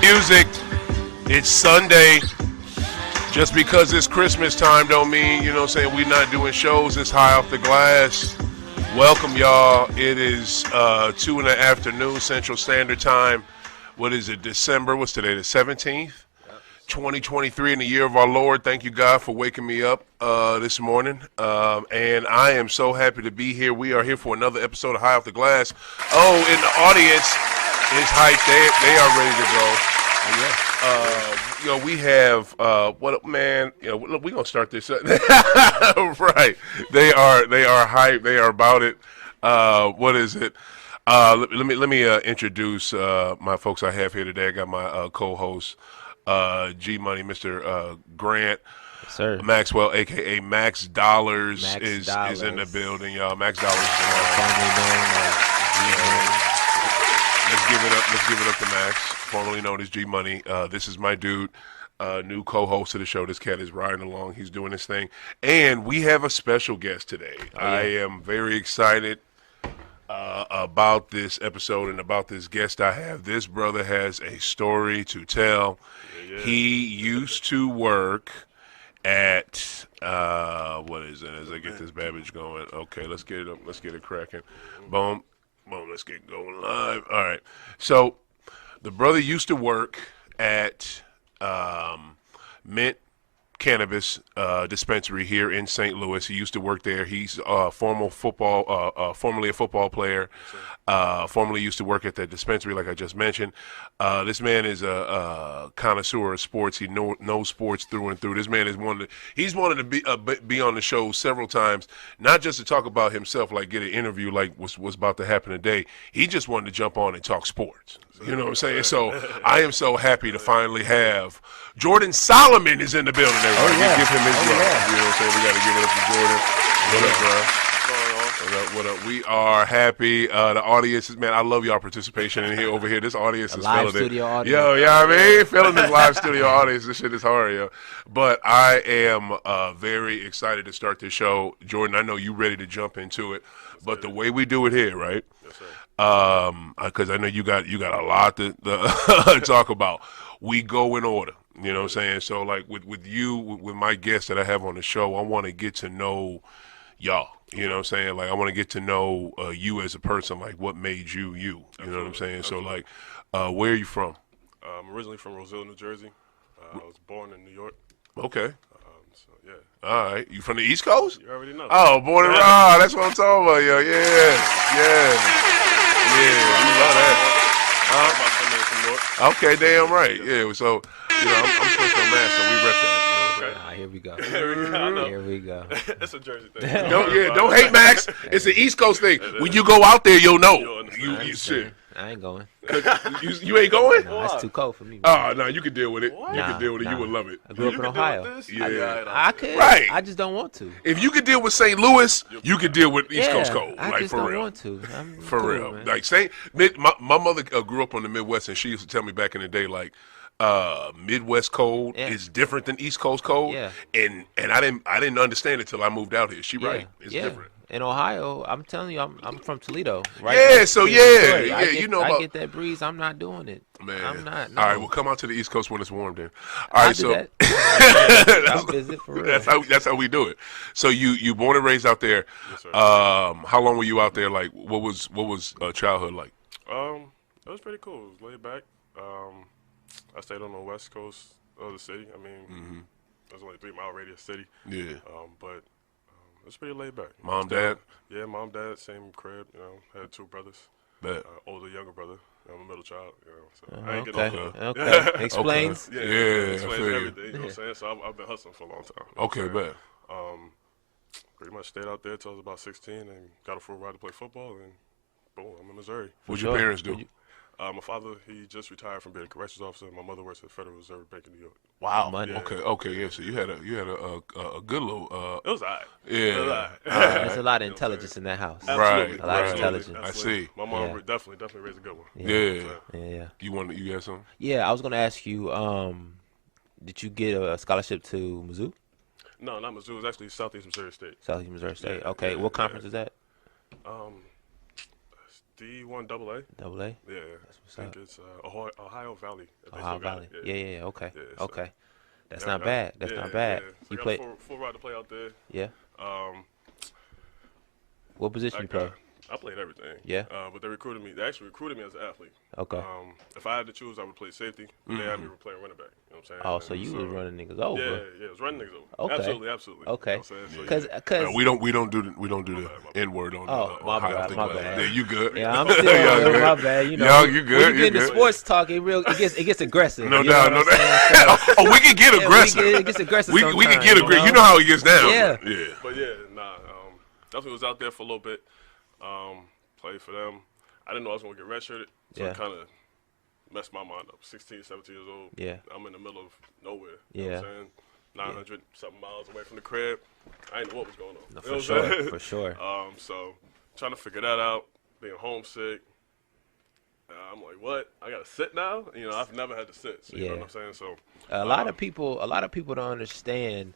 Music. It's Sunday. Just because it's Christmas time don't mean, you know what I'm saying, we're not doing shows. It's high off the glass. Welcome, y'all. It is 2 in the afternoon Central Standard Time. What is it, December? What's today, the 17th? 2023 in the year of our Lord. Thank you, God, for waking me up this morning. And I am so happy to be here. We are here for another episode of High Off the Glass. Oh, in the audience is hyped. They are ready to go. We have what man? We're gonna start this up. Right? They are hyped. They are about it. What is it? Let me introduce my folks I have here today. I got my co-host G Money, Mr. Grant. Yes, sir. Maxwell, aka Max Dollars, Max is Dollars. in the building, y'all. Max Dollars. Formerly known as G-Money. Let's give it up to Max, formerly known as G Money. This is my dude, new co-host of the show. This cat is riding along. He's doing his thing, and we have a special guest today. Oh, yeah. I am very excited about this episode and about this guest I have. This brother has a story to tell. Yeah. He used to work at what is it? As I get this babbage going. Okay, let's get it up. Let's get it cracking. Boom. Let's get going live. All right. So the brother used to work at Man Cannabis Dispensary here in St. Louis. He used to work there. He's formerly a football player. Formerly used to work at that dispensary, like I just mentioned. This man is a connoisseur of sports. He knows sports through and through. This man is he's wanted to be on the show several times, not just to talk about himself, like get an interview like what's about to happen today. He just wanted to jump on and talk sports. You know what I'm saying? So I am so happy to finally have Jordan Soloman is in the building. Everybody, yeah. give him his love. Yeah. You know what I'm saying? We got to give it up to Jordan. What up, bro? What up? We are happy. The audience is, man, I love y'all participation in here over here. This audience is live feeling studio it. audience. Yo, I mean, feeling this live studio audience. This shit is hard, yo. But I am very excited to start this show. Jordan, I know you ready to jump into it. But the way we do it here, right? Yes, sir. Because I know you got a lot to talk about. We go in order. You know what I'm saying? So like with my guests that I have on the show, I want to get to know y'all. You know what I'm saying? Like I want to get to know you as a person. Like what made you you? You know what I'm saying? Absolutely. So like, where are you from? I'm originally from Roselle, New Jersey. I was born in New York. Okay. So yeah. All right. You from the East Coast? You already know. Oh, born and raw. That's what I'm talking about, yo. Yeah. You love that. About 10 minutes from North. Okay, damn right. Yeah. So I'm switched on Mass, so we rep that. Here we go. I know. Here we go. It's a Jersey thing. Don't hate Max. It's an East Coast thing. When you go out there, you'll know. You shit. I ain't going. You ain't going? No, that's too cold for me. Oh no, you can deal with it. What? You can deal with it. Nah. You would love it. I grew up in Ohio. Yeah. I could. Right. I just don't want to. If you could deal with St. Louis, you could deal with East Coast cold. I Like just for don't real. want to. I'm For cool, real. man. Like my mother grew up on the Midwest, and she used to tell me back in the day, like Midwest cold is different than East Coast cold. Yeah. And I didn't understand it till I moved out here. She right. It's yeah. different. In Ohio, I'm telling you, I'm from Toledo, right? Yeah, so I get that breeze. I'm not doing it. Man. I'm not. No. All right, well, come out to the East Coast when it's warm then. All right, I'll do that. I'll visit for real. That's how we do it. So you born and raised out there. Yes, sir. How long were you out there? Like, what was childhood like? It was pretty cool. It was laid back. I stayed on the west coast of the city. I mean, it was only a 3-mile radius city. Yeah. But it was pretty laid back. Mom, dad? Yeah, mom, dad, same crib. Had 2 brothers. Bet. Older, younger brother. I'm a middle child. So I ain't Okay. getting no Okay. Explains. Yeah, explains I feel you. everything. You know what I'm saying? So I've been hustling for a long time. Okay, bet. Pretty much stayed out there till I was about 16 and got a full ride to play football, and boom, I'm in Missouri. What'd your parents do? My father, he just retired from being a corrections officer. My mother works at the Federal Reserve Bank in New York. Wow. Money. Okay, yeah. So you had a good little It was all right. yeah. It was all right. There's a lot of intelligence in that house. Right. A lot of intelligence. I see. My mom Yeah. definitely raised a good one. Yeah. Yeah. You got something? Yeah, I was gonna ask you, did you get a scholarship to Mizzou? No, not Mizzou. It was actually Southeast Missouri State. Southeast Missouri State. Yeah, Okay, yeah, what conference is that? D1 AA. Double A. Yeah, That's I what's think up. it's Ohio Valley. If they Ohio still got Valley. it. Yeah. Okay. Yeah, so, Okay. That's yeah, not bad. That's not bad. Yeah. So You I got play. a full ride to play out there. Yeah. Um, What position you play? I played everything. Yeah. But they recruited me. They actually recruited me as an athlete. Okay. If I had to choose, I would play safety. But they had me playing running back. You know what I'm saying? Oh, so you was running niggas over. Yeah, it was running niggas over. Okay. Absolutely. Okay. You know what I'm saying? So, Cause we don't do the N word on. my Ohio bad, thing my like that. bad. Yeah, you good? yeah, I'm still Yeah, good. my bad. You know, Yeah, you good, when you you get into good. sports talk, it gets aggressive. No you know doubt, what no I'm saying? doubt. Oh, we can get Yeah, aggressive. it gets aggressive. We can sometimes, get aggressive. You know how he gets down. Yeah. But yeah, definitely was out there for a little bit. Played for them. I didn't know I was going to get redshirted, so Yeah. it kind of messed my mind up. 16, 17 years old. Yeah. I'm in the middle of nowhere. Yeah. You know what I'm saying? 900 something miles away from the crib. I didn't know what was going on. No, You know for what I'm sure, saying? for sure. So trying to figure that out, being homesick. I'm like, what? I got to sit now? You know, I've never had to sit. So you know what I'm saying? So a lot of people don't understand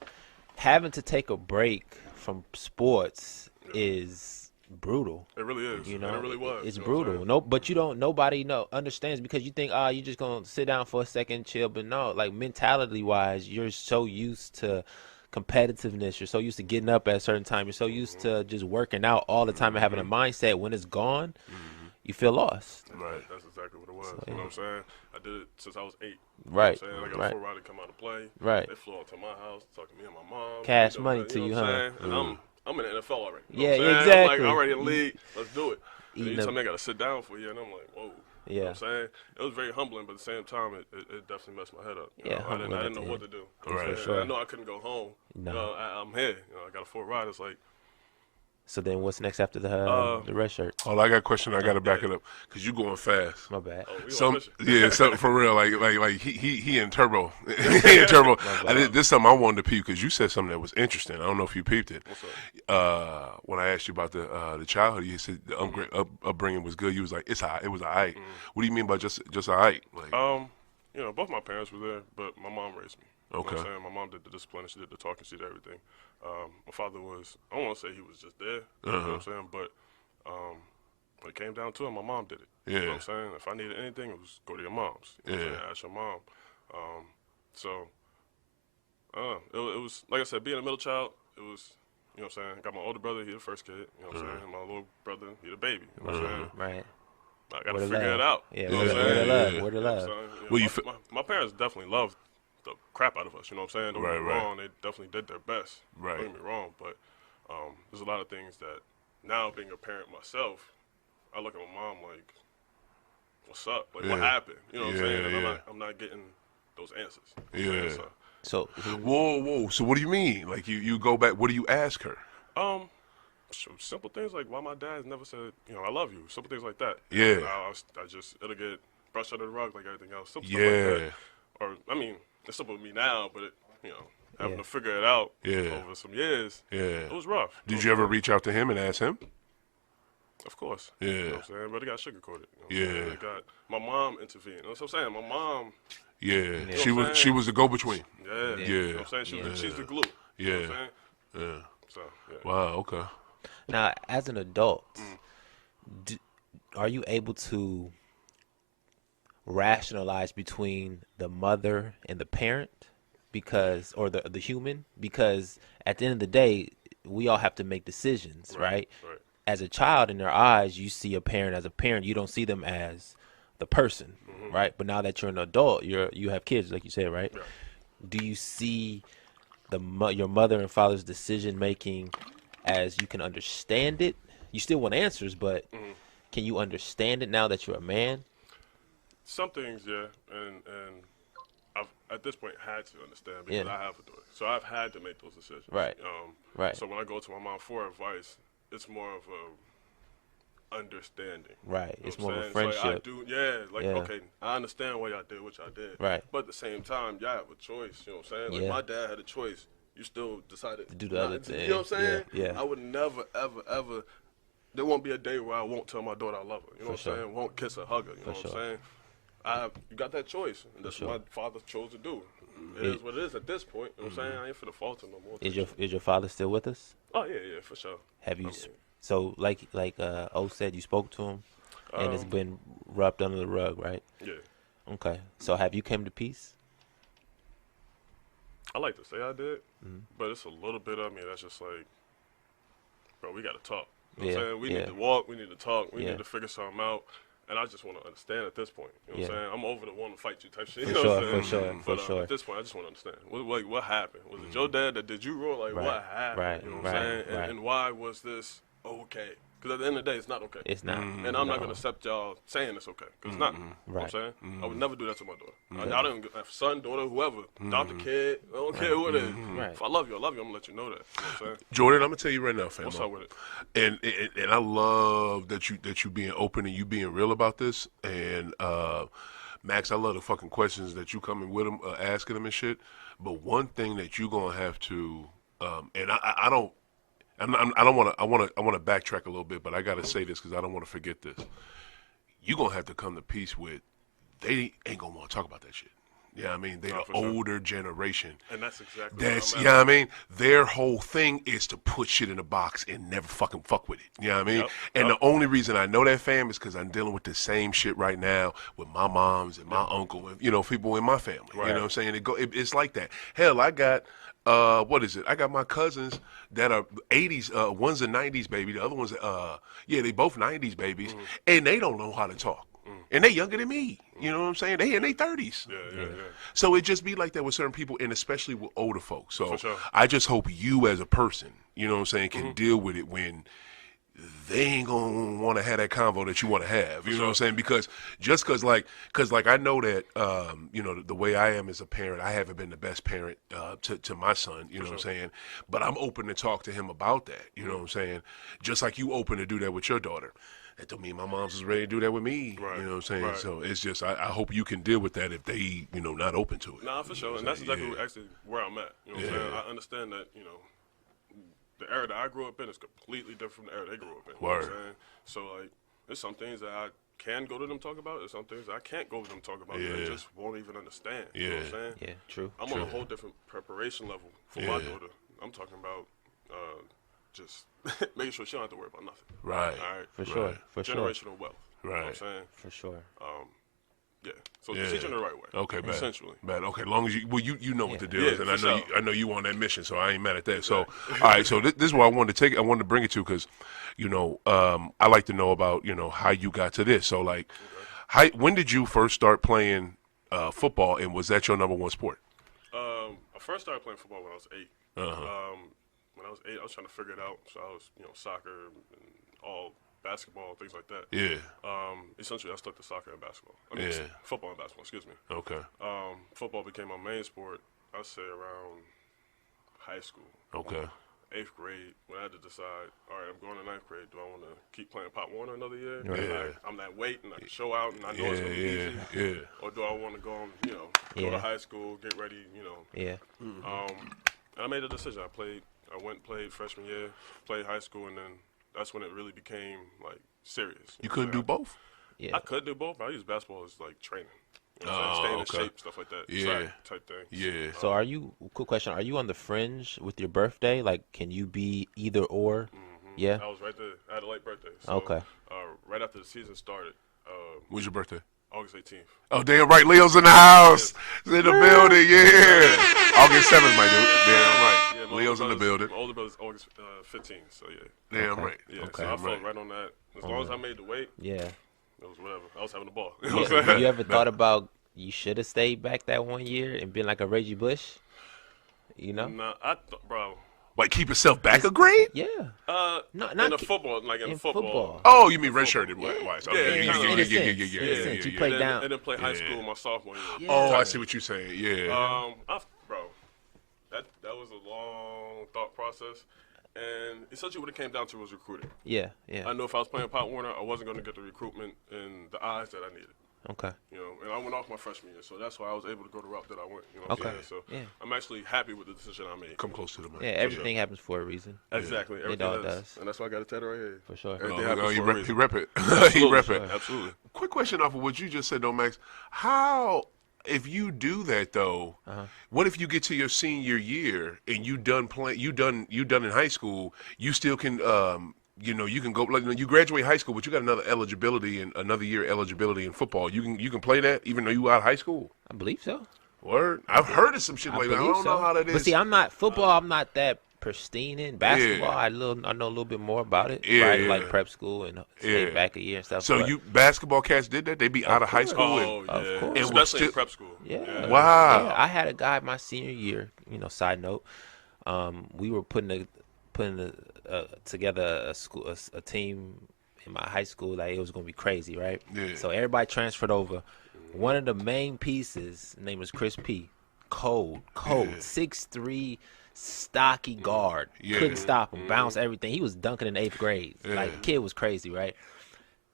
having to take a break from sports is brutal. it really is. You know, and it really was. it's you know what I'm brutal. saying? No, but nobody understands because you think, you're just gonna sit down for a second, chill. But no, like mentality wise, you're so used to competitiveness. You're so used to getting up at a certain time. You're so used to just working out all the time and having a mindset. When it's gone, you feel lost. Right. That's exactly what it was. So, You know what I'm saying? I did it since I was 8. Right. You know what I'm saying? I got Right. a full ride to come out to play. Right. They flew out to my house, talking to me and my mom. Cash you know, money you to know you, what I'm huh? saying? And I'm in the NFL already. You know Yeah, what I'm saying? exactly. I'm like, I'm already in the league. Let's do it. And Eating you tell up- me I got to sit down for you, and I'm like, whoa. You know Yeah. what I'm saying? It was very humbling, but at the same time, it definitely messed my head up. You Yeah, know? I humbling didn't at know the what end. to do. Right. You know what I'm For saying? sure. I know I couldn't go home. No. You know, I'm here. You know, I got a full ride. It's like, So then, what's next after the red shirt? Oh, I got a question. I got to back it up because you going fast. My bad. oh, we on So mission. yeah, so for real, like he in turbo, he in turbo. This is something I wanted to peep because you said something that was interesting. I don't know if you peeped it. What's up? When I asked you about the childhood, you said the upbringing was good. You was like, it was alright. What do you mean by just alright? Like, You know, both my parents were there, but my mom raised me. You know what Okay. I'm saying? My mom did the discipline, she did the talking, she did everything. My father was, I don't want to say he was just there, you know what I'm saying? But when it came down to it, my mom did it. You know what I'm saying? If I needed anything, it was go to your mom's. You know what I'm saying? Ask your mom. It was, like I said, being a middle child, it was, you know what I'm saying? Got my older brother, he the first kid, you know what I'm saying? And my little brother, he the baby, you know what I'm saying? Right. I got to Word of figure love. it out. Yeah, you know word what I'm of saying? love. Yeah. Word of You know what love. I'm saying? Well, You you know, my parents definitely loved the crap out of us, you know what I'm saying? Don't get me Right. wrong, they definitely did their best. Right. Don't get me wrong, but there's a lot of things that now being a parent myself, I look at my mom like, what's up? Like, what happened? You know what I'm saying? And I'm not getting those answers. You know what I'm saying? So whoa. So what do you mean? Like you go back? What do you ask her? Simple things like why my dad never said, you know, I love you. Simple things like that. Yeah. It'll get brushed under the rug like everything else. Simple Yeah. stuff like that. Or, I mean, it's simple with me now, but, having to figure it out over some years, it was rough. Did you ever reach out to him and ask him? Of course. Yeah. You know what I'm saying? But it got sugar-coated. You know what I'm saying? My mom intervened. You know what I'm saying? My mom, Yeah. know what She I'm was saying? the go-between. yeah. You know what I'm saying? She's the glue. You know what I'm saying? Yeah. So, yeah. Wow. Okay. now, as an adult, are you able to rationalize between the mother and the parent, or the human? Because at the end of the day, we all have to make decisions, right? Right. As a child, in their eyes, you see a parent as a parent. You don't see them as the person, right? But now that you're an adult, you have kids, like you said, right? Yeah. Do you see your mother and father's decision making as you can understand it? You still want answers, but can you understand it now that you're a man? Some things, yeah, and I've at this point had to understand because I have a daughter, so I've had to make those decisions. Right. Right. So when I go to my mom for advice, it's more of a understanding. Right. You know It's what more I'm of a saying? So, friendship. okay, I understand why y'all did what y'all did. Right. But at the same time, y'all have a choice. You know what I'm saying? Like my dad had a choice. You still decided To do the not other to- thing. You know what I'm saying? Yeah. I would never, ever. There won't be a day where I won't tell my daughter I love her. You know what I'm saying? Won't kiss her, hug her. You know what I'm saying? You got that choice, and that's what my father chose to do. It is what it is at this point. You know what I'm saying? I ain't for the fault no more. Is your father still with us? Oh yeah, for sure. Have you? I mean, So like O said, you spoke to him. and it's been rubbed under the rug, right? Yeah. Okay. So have you came to peace? I like to say I did, but it's a little bit of me that's just like, bro, we got to talk. You know what I'm saying? We need to walk. We need to talk. We need to figure something out. And I just want to understand at this point. You know what I'm saying? I'm over the want to fight you type shit. You know what I'm saying? For sure. At this point, I just want to understand. What happened? Was it your dad that did you wrong? Like, what happened? Right. You know what I'm saying? And why was this okay? Because at the end of the day, it's not okay. It's not. And I'm not going to accept y'all saying it's okay. Because it's not. You know what I'm saying? I would never do that to my daughter. I don't have son, daughter, whoever. Adopt a kid. I don't care who it is. If I love you, I love you. I'm going to let you know that. You know what I'm saying? Jordan, I'm going to tell you right now, fam. What's up with it? And I love that you being open and you being real about this. And Max, I love the fucking questions that you coming with them, asking them and shit. But one thing that you gonna have to, and I don't want to backtrack a little bit, but I gotta say this because I don't want to forget this. You gonna have to come to peace with. They ain't gonna want to talk about that shit. Yeah, I mean, they're the older generation. And that's exactly what yeah, I mean, their whole thing is to put shit in a box and never fucking fuck with it. You know what I mean? And the only reason I know that, fam, is because I'm dealing with the same shit right now with my moms and my uncle and, you know, people in my family. Right. You know what I'm saying? It's like that. Hell, I got, what is it? I got my cousins that are 80s, one's a 90s baby. The other one's, they both 90s babies. And they don't know how to talk. And they younger than me. You know what I'm saying? They in their 30s. Yeah. So it just be like that with certain people, and especially with older folks. So sure. I just hope you as a person, you know what I'm saying, can deal with it when they ain't gonna want to have that convo that you want to have. You know what I'm saying? Because just cause like I know that you know, the way I am as a parent, I haven't been the best parent to my son. You know what I'm saying? But I'm open to talk to him about that. You know what I'm saying? Just like you open to do that with your daughter. That don't mean my mom's was ready to do that with me. Right. You know what I'm saying? Right. So it's just, I hope you can deal with that if they, you know, not open to it. Nah, for sure. And that's exactly actually where I'm at. You know what I'm saying? I understand that, you know, the era that I grew up in is completely different from the era they grew up in. You know what I'm saying? So, like, there's some things that I can go to them talk about. There's some things I can't go to them talk about. They just won't even understand. You know what I'm saying? Yeah, true. I'm on a whole different preparation level for my daughter. I'm talking about just making sure she don't have to worry about nothing. Right. All right. For sure. Generational wealth. Right. You know what I'm saying? For sure. Yeah. So teaching the right way. Okay, bad. Essentially. Bad. Okay, as long as you know what the deal is, and I know you on that mission, so I ain't mad at that. Exactly. So, all right, so this is what I wanted to I wanted to bring it to because, you know, I like to know about, you know, how you got to this. So, like, when did you first start playing football, and was that your number one sport? I first started playing football when I was 8. When I was 8, I was trying to figure it out. So I was, you know, soccer and all basketball, things like that. Yeah. Essentially, I stuck to soccer and basketball. I mean, football and basketball, excuse me. Okay. Football became my main sport, I'd say around high school. Okay. 8th grade, when I had to decide, all right, I'm going to 9th grade. Do I want to keep playing Pop Warner another year? Yeah. I'm that weight and I can show out and I know it's going to be easy. Yeah. Or do I want to go and, you know, go to high school, get ready, you know. Yeah. I made a decision. I went and played freshman year, played high school, and then that's when it really became, like, serious. You couldn't do both? Yeah. I could do both, but I use basketball as, like, training. You know what I'm saying? Staying in shape, stuff like that. Yeah. Type thing. Yeah. So quick question, are you on the fringe with your birthday? Like, can you be either or? Yeah? I was right there. I had a late birthday. So, okay. Right after the season started. When's your birthday? August 18th. Oh, damn right. Leo's in the house. He's in the building. Yeah. August 7th, my dude. Damn right. Yeah, Leo's in the building. My older brother's August 15th, so yeah. Damn right. Yeah, so I felt right on that. As long as I made the weight, yeah, it was whatever. I was having the ball. You know what I'm saying? You ever thought about you should have stayed back that 1 year and been like a Reggie Bush? You know? Nah, bro. Like keep yourself back a grade? Yeah. Not in the football, like in football. Oh, you mean redshirted wise? Yeah. You played down. And then play high school my sophomore year. Oh, I see what you're saying. Yeah. Bro, that was a long thought process, and essentially what it came down to was recruiting. Yeah. I knew if I was playing Pop Warner, I wasn't going to get the recruitment and the eyes that I needed. Okay. You know, and I went off my freshman year, so that's why I was able to go the route that I went. You know what I'm saying? So I'm actually happy with the decision I made. Come close to the mic. Yeah, everything happens for a reason. Exactly. It all does. And that's why I got a tattoo right here. For sure. He rep it. He rep it. Absolutely. Quick question off of what you just said, though, Max. How, if you do that though, what if you get to your senior year and you done in high school, you still can you can go like you graduate high school, but you got another year eligibility in football. You can play that even though you out of high school. I believe so. Word. I've heard of some shit like that. I don't know how that is. But see, I'm not football. I'm not that pristine in basketball. I know a little bit more about it. Yeah, right? Like prep school and stay back a year and stuff. So basketball cats did that? They be out of high school. Of course. And Especially in prep school. Yeah. Wow. Yeah, I had a guy my senior year. Side note, we were putting together a team in my high school. Like it was gonna be crazy, right? Yeah. So everybody transferred over. One of the main pieces, name was Chris P. Cold, 6'3", stocky guard. Yeah. Couldn't stop him, bounce everything. He was dunking in 8th grade. Like the kid was crazy, right?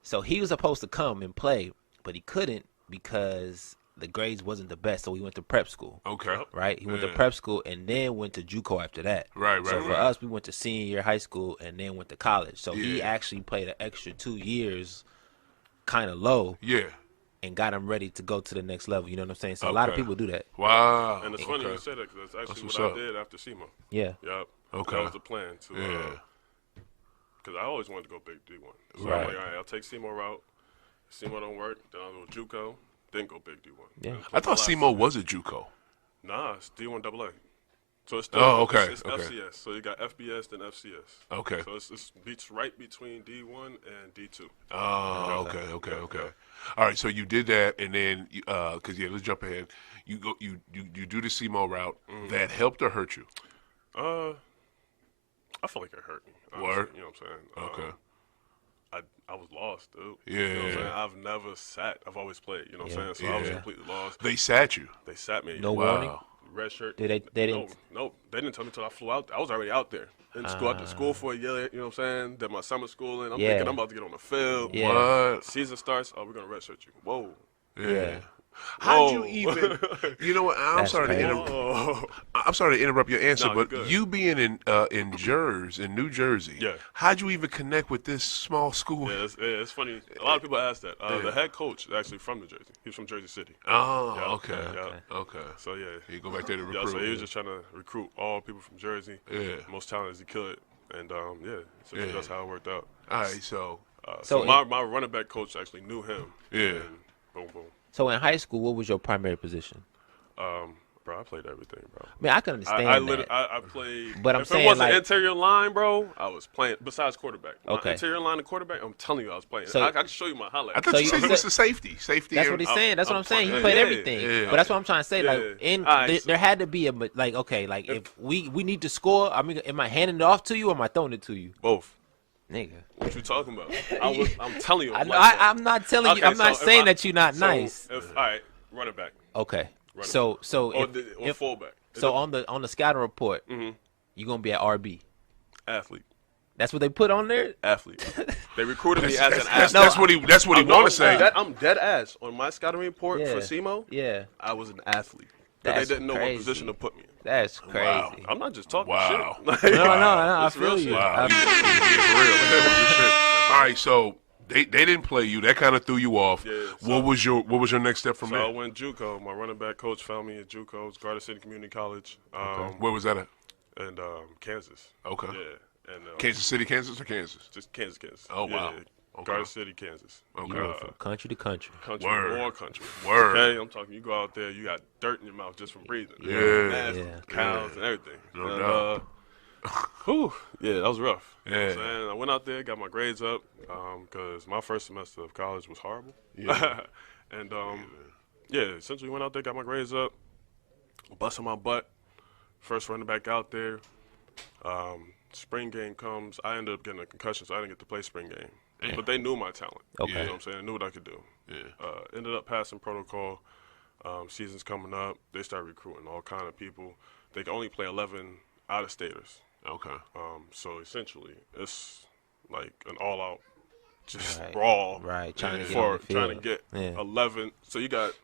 So he was supposed to come and play, but he couldn't because the grades wasn't the best. So he went to prep school. Okay. Right? He went to prep school and then went to JUCO after that. Right. So for us, we went to senior year high school and then went to college. So he actually played an extra 2 years kind of low. Yeah. And got him ready to go to the next level. You know what I'm saying? So a lot of people do that. Wow. And it's funny you said that because that's actually what I did after SEMO. Yeah. Yep. Okay. That was the plan. Because I always wanted to go big D1. So Right. I'm like, all right, I'll take SEMO route. SEMO don't work. Then I'll go JUCO. Then go big D1. Yeah. I thought SEMO was a JUCO. Nah, it's D1 AA. So it's still, okay. It's FCS. So you got FBS then FCS. Okay. So it's right between D1 and D2. Oh, okay. All right, so you did that, and then let's jump ahead. You do the SEMO route. That helped or hurt you? I feel like it hurt me. Honestly, Word. You know what I'm saying? Okay. I was lost, dude. Yeah. You know what I'm saying? I've never sat. I've always played. You know what I'm saying? So I was completely lost. They sat you. They sat me. No warning. Red shirt. They didn't. No, they didn't tell me until I flew out. I was already out there. Didn't go out to school for a year. You know what I'm saying? Did my summer schooling. I'm thinking I'm about to get on the field. Yeah. What? Season starts. Oh, we're gonna red shirt you. Whoa. Yeah. How'd you even? You know what? I'm sorry to interrupt your answer, but you being in New Jersey, how'd you even connect with this small school? Yeah, it's funny. A lot of people ask that. The head coach is actually from New Jersey. He's from Jersey City. Oh, okay. So yeah, you go back there to recruit. So he was just trying to recruit all people from Jersey. Yeah, most talented as he could, and so that's how it worked out. All right, so my running back coach actually knew him. Yeah. Boom. So in high school, what was your primary position? Bro, I played everything, bro. I mean, I can understand that. I played. But I'm if saying, it wasn't like, interior line, bro, I was playing. Besides quarterback, Okay. Interior line and quarterback, I'm telling you, I was playing. So- I can show you my highlights. I thought you said he was the safety. That's what he's saying. That's what I'm saying. He yeah, played yeah, everything. yeah. But that's what I'm trying to say. Like, Alright, there had to be if we need to score. I mean, am I handing it off to you or am I throwing it to you, Both. nigga? What you talking about? I'm telling you. I'm not telling you. I'm not saying that you're not nice. All right, running back. Okay. Running So Or if fullback. so on the scouting report, you're gonna be at RB. Athlete. That's what they put on there. Athlete. They recruited me as an athlete. That's what he want to say. I'm dead ass on my scouting report for SEMO. Yeah. I was an athlete. But That's they didn't know crazy. what position to put me in. That's crazy. Wow. I'm not just talking Wow. shit. No, I It's feel real you. shit. Wow. All right, so they didn't play you. That kind of threw you off. Yeah, What was your next step from So there? I went JUCO. My running back coach found me at JUCO. It's Garden City Community College. Where was that at? And Kansas. Okay. Yeah. And Kansas City, Kansas, or Kansas? just Kansas. Oh, wow. Yeah. Okay. Garden City, Kansas. Okay. Beautiful. Country to country. Country, Word. more country. Word. Okay, I'm talking. You go out there, you got dirt in your mouth just from breathing. You know, Yeah. nasty, Yeah. cows and everything. No And, doubt. whew, yeah, that was rough. You know what I'm Yeah. saying? I went out there, got my grades up, because my first semester of college was horrible. Yeah. And essentially went out there, got my grades up, busting my butt. First running back out there. Spring game comes. I ended up getting a concussion, so I didn't get to play spring game. Yeah. But they knew my talent. Okay. You know what I'm saying? They knew what I could do. Yeah. Ended up passing protocol. Season's coming up. They start recruiting all kind of people. They can only play 11 out-of-staters. Okay. So essentially, it's like an all-out just Right. brawl. Right. Trying to get on the trying to field. get Yeah. 11. So you got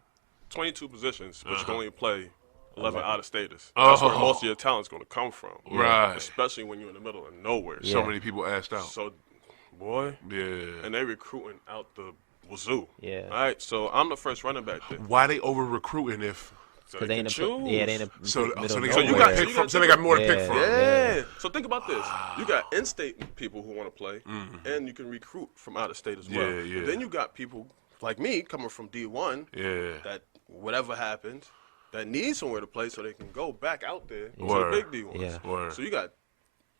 22 positions, but you can only play 11 out-of-staters. Oh. That's where most of your talent's going to come from. Right. Especially when you're in the middle of nowhere. Yeah. So many people asked out. So, boy, Yeah. and they recruiting out the wazoo. Yeah. All right, so I'm the first running back there. Why they over recruiting if Because they ain't they ain't so they middle got more to pick from. Yeah. So think about this. You got in-state people who want to play, and you can recruit from out of state as well. Yeah. And then you got people like me coming from D1 that whatever happens, that need somewhere to play so they can go back out there to the big D1s. Yeah. So you got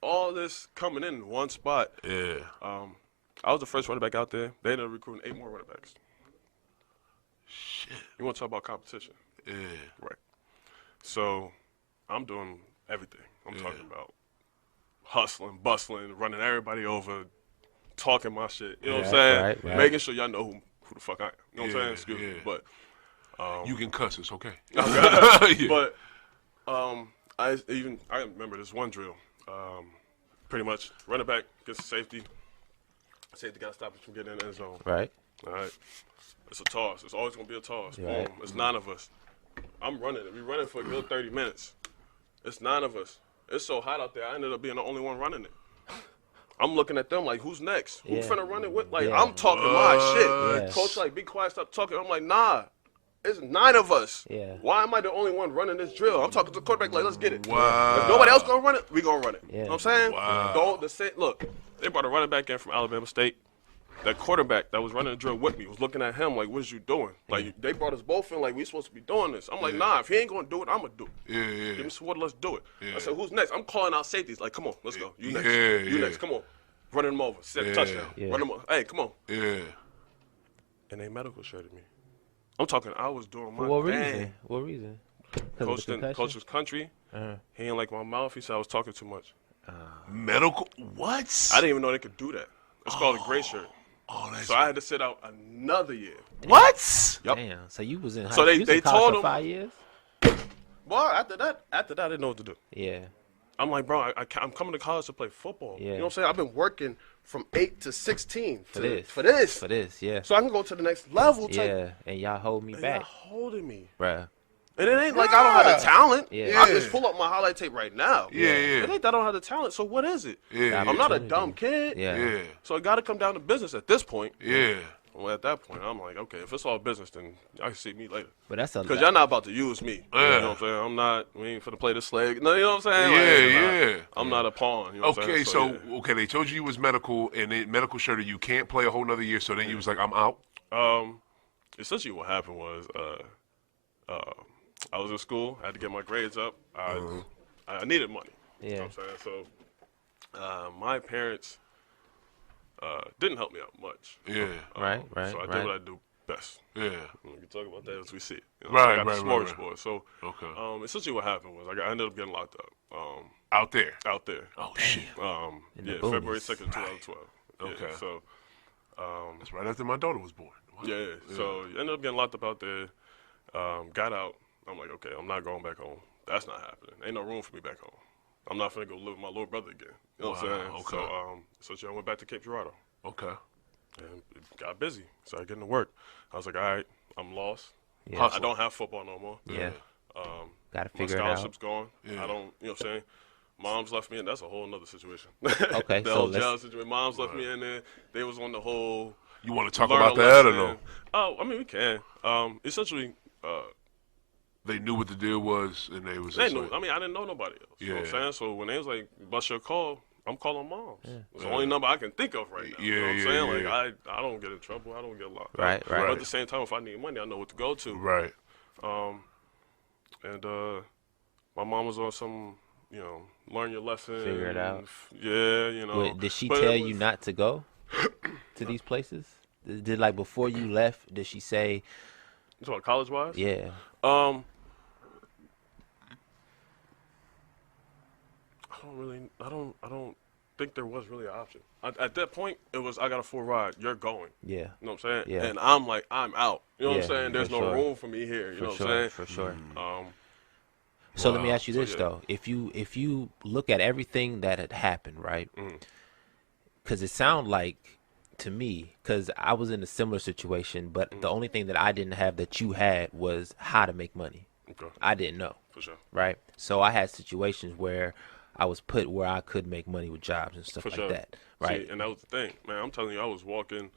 all this coming in one spot. Yeah. I was the first running back out there. They ended up recruiting 8 more running backs. Shit. You want to talk about competition? Yeah. Right. So I'm doing everything. I'm talking about hustling, bustling, running everybody over, talking my shit. You know what I'm saying? Right. Making sure y'all know who the fuck I am. You know what I'm saying? Excuse me. But you can cuss. It's okay. But I remember this one drill. Pretty much running back gets the safety. Safety got to stop us from getting in the end zone. Right. All right. It's a toss. It's always going to be a toss. Right. Boom. It's 9 of us. I'm running it. We're running for a good 30 minutes. It's 9 of us. It's so hot out there, I ended up being the only one running it. I'm looking at them like, who's next? Who finna run it with? Like, I'm talking my shit. Yeah. Coach like, be quiet, stop talking. I'm like, nah. It's 9 of us. Yeah. Why am I the only one running this drill? I'm talking to the quarterback like, let's get it. Wow. If nobody else gonna run it, we gonna run it. Yeah. You know what I'm saying? Wow. Look, they brought a running back in from Alabama State. That quarterback that was running the drill with me was looking at him like, what is you doing? Like, they brought us both in like, we supposed to be doing this. I'm like, nah, if he ain't gonna do it, I'm gonna do it. Yeah. Give me some water, let's do it. Yeah. I said, who's next? I'm calling out safeties. Like, come on, let's go. You next. Yeah, You next. Come on. Running them over. Set touchdown. Yeah. Run them over. Hey, come on. Yeah. And they medical shirted me. I'm talking, I was doing my For what thing. reason? What reason? Coach was country. He didn't like my mouth. He said I was talking too much. Medical? What? I didn't even know they could do that. It's called a gray shirt. Oh, that's So I had to sit out another year. what? Yep. Damn. So you was in high So they- you was they in college told for him- 5 years? Well, after that, I didn't know what to do. Yeah. I'm like, bro, I'm coming to college to play football. Yeah. You know what I'm saying? I've been working from 8 to 16 For this. For this. For this, yeah. So I can go to the next level. Yeah. And y'all hold me And back. y'all holding me. Bruh. And it ain't like I don't have the talent. Yeah. I can just pull up my highlight tape right now. Yeah. It ain't that I don't have the talent. So what is it? Yeah. I'm not a Opportunity. dumb kid. Yeah. Yeah. So it got to come down to business at this point. Yeah. Well, at that point, I'm like, okay, if it's all business, then y'all can see me later. But that's a Because y'all not about to use me. You know what I'm saying? I'm not, we ain't finna play this slag. No, you know what I'm saying? Yeah, yeah. I'm not a pawn. You know what I'm Okay, saying? so okay, they told you was medical, and they medical shirted you can't play a whole nother year. So then you was like, I'm out. Essentially what happened was, I was in school. I had to get my grades up. I needed money. Yeah. You know what I'm saying? So my parents didn't help me out much. Yeah. Right. So I did what I do best. Yeah. We can talk about that as we see it. You know, Right, I got the right. smorgasbord. So Okay. essentially what happened was I ended up getting locked up Out there. out there. Oh shit. In the Yeah, boonies. February 2nd, 2012. Okay. Yeah, so That's right after my daughter was born. Wow. yeah. So I ended up getting locked up out there. Got out. I'm like, okay, I'm not going back home. That's not happening. Ain't no room for me back home. I'm not finna go live with my little brother again. You know what I'm saying? Okay. So I went back to Cape Girardeau. Okay. And it got busy. Started getting to work. I was like, all right, I'm lost. Yeah. I don't have football no more. Yeah. Gotta My figure it out. scholarship's gone. Yeah. I don't, you know what I'm saying? Mom's left me in. That's a whole nother situation. Okay, the so whole let's- jail situation. Mom's left me in there. They was on the whole. You want to talk learn a about that or lesson. no? Oh, I mean, we can. Essentially, They knew what the deal was, and they was. they just knew. like, I mean, I didn't know nobody else. You know what I'm Yeah. saying? So when they was like, bust your call, I'm calling Moms. It's the only number I can think of right now. You know what I'm saying? Like, I don't get in trouble. I don't get locked Right, up. right. But at the same time, if I need money, I know what to go to. Right. And my mom was on some, you know, learn your lesson. Figure it out. Yeah, you know. Wait, did she But tell it you was- not to go to these places? Did like before you left, did she say, You talking college wise? yeah, I don't think there was really an option. At that point, it was, I got a full ride. You're going. yeah, You know what I'm saying? Yeah. And I'm like, I'm out. You know what I'm Yeah, saying? There's for no sure. room for me here. You know what for I'm sure, saying? for sure. Um, So let me Wow. ask you So, this yeah. though: if you look at everything that had happened, right? Mhm. Because it sounded like to me, because I was in a similar situation, but the only thing that I didn't have that you had was how to make money. okay, I didn't know, for sure. right? So I had situations where I was put where I could make money with jobs and stuff For like sure. that, right? See, and that was the thing, man. I'm telling you, I was walking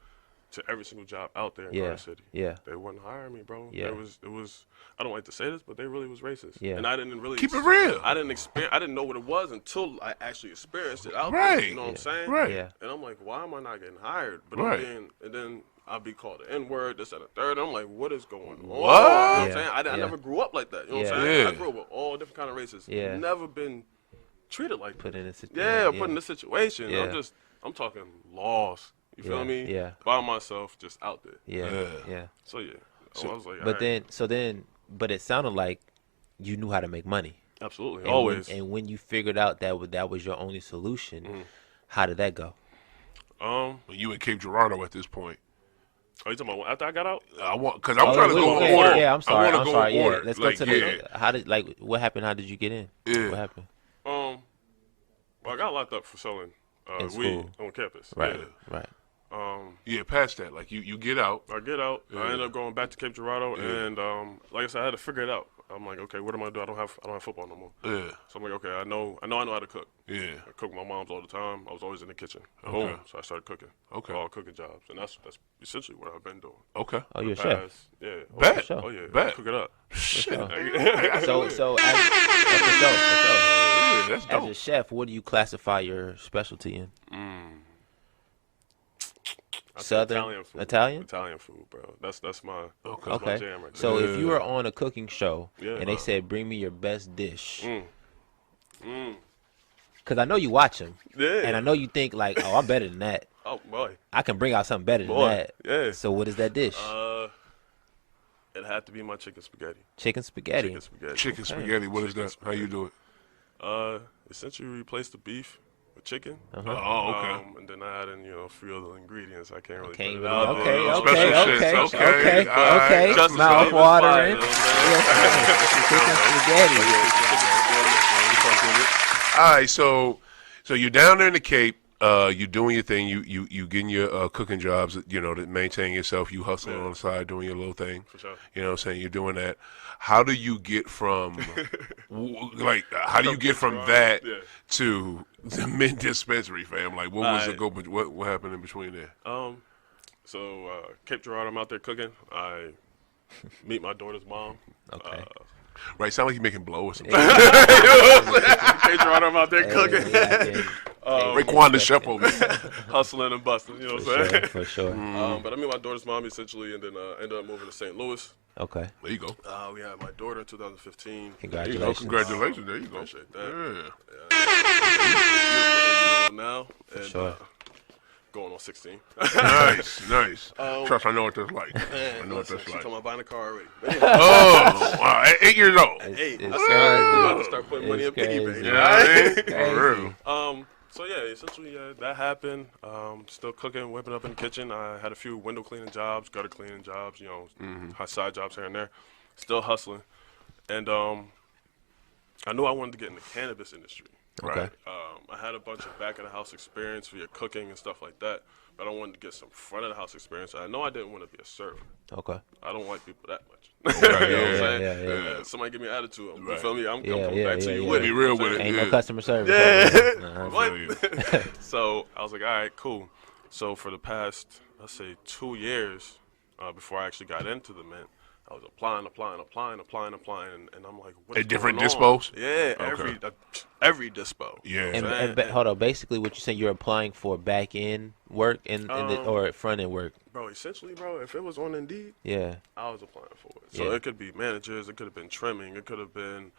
to every single job out there in Yeah. Garden City. Yeah. They wouldn't hire me, bro. Yeah. It was. I don't like to say this, but they really was racist. Yeah. And I didn't really Keep it real. I didn't know what it was until I actually experienced it out there. Right. You know what I'm saying? Right. Yeah. And I'm like, why am I not getting hired? But Right. and then I'll be called the N-word, this and the third. I'm like, what is going on? What? You know what I'm Yeah. saying? I Yeah. never grew up like that. You know what I'm Yeah. saying? Yeah. I grew up with all different kind of races. Yeah. Never been treated like Put that. in a situation. Yeah, put in this situation. Yeah. I'm talking lost. You feel me? Yeah. By myself, just out there. Yeah. Yeah. Yeah. So yeah. So- I was like, But all right. but it sounded like you knew how to make money. Absolutely, And always. when you figured out that was your only solution, how did that go? You in Cape Girardeau at this point. Are you talking about after I got out? I want because I'm trying to go in order. Yeah, I'm sorry. I wanna I'm go sorry. in Yeah, order. let's Like, go to the. How did what happened? How did you get in? Yeah. What happened? Well, I got locked up for selling In weed school. on campus. Right. Yeah. Right. Yeah, past that. Like you get out. I get out. Yeah. I end up going back to Cape Girardeau, Yeah. and like I said, I had to figure it out. I'm like, okay, what am I gonna do? I don't have football no more. Yeah. So I'm like, okay, I know how to cook. Yeah. I cook with my mom's all the time. I was always in the kitchen. Okay. Boom. So I started cooking. Okay. All cooking jobs, and that's essentially what I've been doing. Okay. Oh, you're a The chef. past- Yeah. Bet. sure. Oh yeah. Bet. Cook it up. Shit. So for Yeah, that's as a dope. chef, what do you classify your specialty in? I say Southern Italian food. Italian? Italian food, bro. That's my Okay. that's my Okay. jam right So there. if you were on a cooking show Yeah. and they said, "Bring me your best dish," Mm. because I know you watch them, Yeah. and I know you think like, "Oh, I'm better than that. Oh boy. I can bring out something better than Boy. that." Yeah. So what is that dish? It had to be my chicken spaghetti. Chicken spaghetti. Chicken spaghetti. Chicken spaghetti. What is Chicken that? How you do it? Essentially replace the beef with chicken. Uh-huh. Oh, okay. And then I add in, a few other ingredients. I can't really Can't put it even- out okay, there. Special shit. Okay. All right. okay. That's what's Mouth up. watering. Fire, Chicken spaghetti. All right, so you're down there in the Cape. You're doing your thing. You getting your cooking jobs. To maintain yourself. You hustling on the side, doing your little thing. For sure. You know what I'm saying? You're doing that. How do you get from how do you get from that Yeah. to the mint dispensary, fam? Like what was Alright. the go? What happened in between there? So Cape Girardeau, I'm out there cooking. I meet my daughter's mom. Okay. Right, sound like you're making blow or something. Cape Girardeau, I'm out there cooking. Raekwon the chef over there. Hustling and busting, you know what For I'm sure. saying? For sure. But I meet my daughter's mom essentially, and then ended up moving to St. Louis. Okay. There you go. We had my daughter in 2015. Congratulations. Congratulations. There you go. Appreciate that. Yeah. Beautiful 8-year-old now, and sure. Going on 16. Nice. Trust, I know what that's like. I know what that's She's like. talking about buying a car already. Oh, wow. 8 years old. Hey, It's I'm about to crazy. start putting money in It's piggy crazy. bank. You know what I mean? Crazy. For real. So yeah, essentially that happened. Still cooking, whipping up in the kitchen. I had a few window cleaning jobs, gutter cleaning jobs, side jobs here and there. Still hustling, and I knew I wanted to get in the cannabis industry. Okay. I had a bunch of back of the house experience via cooking and stuff like that, but I wanted to get some front of the house experience. I know I didn't want to be a server. Okay. I don't like people that much. Right, You know what I'm yeah, saying? yeah. Somebody give me attitude. You Right. feel me? I'm Yeah, coming yeah, back to yeah, you yeah. with Be it. real with it. Ain't Yeah. no customer service. Yeah. Uh-huh. What? feel you. So I was like, all right, cool. So for the past, let's say, 2 years before I actually got into the mint, I was applying, and I'm like, what is At different going on? dispos? Yeah, every dispo. Yeah. And hold on. Basically, what you're saying, you're applying for back end work or front end work. Bro, essentially, if it was on Indeed, Yeah. I was applying for it. So Yeah. it could be managers, it could have been trimming, it could have been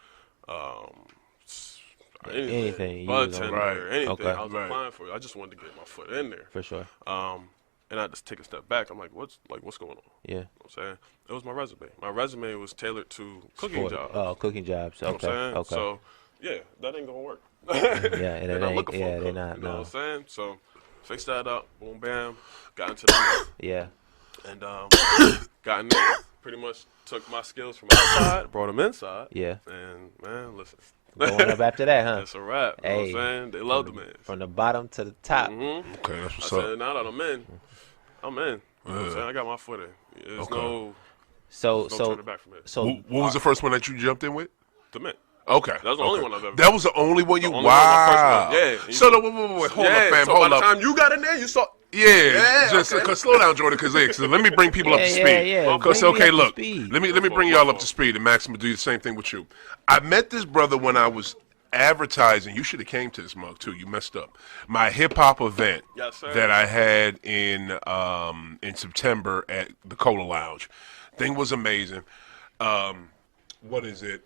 Anything. bud You tender, Right. anything. Okay. I was Right. applying for it. I just wanted to get my foot in there. For sure. And I just take a step back. I'm like, what's going on? Yeah. You know what I'm saying? It was my resume. My resume was tailored to cooking jobs. Oh, cooking jobs. You know Okay. what I'm saying? Okay. So, yeah, that ain't gonna work. Yeah, and They're it not ain't. looking for Yeah, a they're cook, not. You know No. what I'm saying? So, fixed that up. Boom, bam. Got into the Yeah. and got in there. Pretty much took my skills from outside, brought them inside. Yeah. And man, listen, Going up after that, huh? that's a wrap. You know what I'm saying? They love the man. From the bottom to the top. Mm-hmm. Okay, that's I what's said, up. now that I'm in. You know what I'm saying? I got my foot in. There's Okay. no So turning back from it. so What was the first one that you jumped in with? The mint. Okay. That was the only one I've ever That was the only one you. The only one, my first Wow. one. Yeah. So wait. Hold up, fam. So Hold by up. the time you got in there, you saw Yeah, just okay. slow down, Jordan, because let me bring people up to speed. Yeah. Because Bring me okay, up to look, speed. let me bring y'all up to speed, and Max will do the same thing with you. I met this brother when I was advertising. You should have came to this mug too. You messed up. My hip hop event Yes, sir. that I had in September at the Cola Lounge. Thing was amazing. What is it?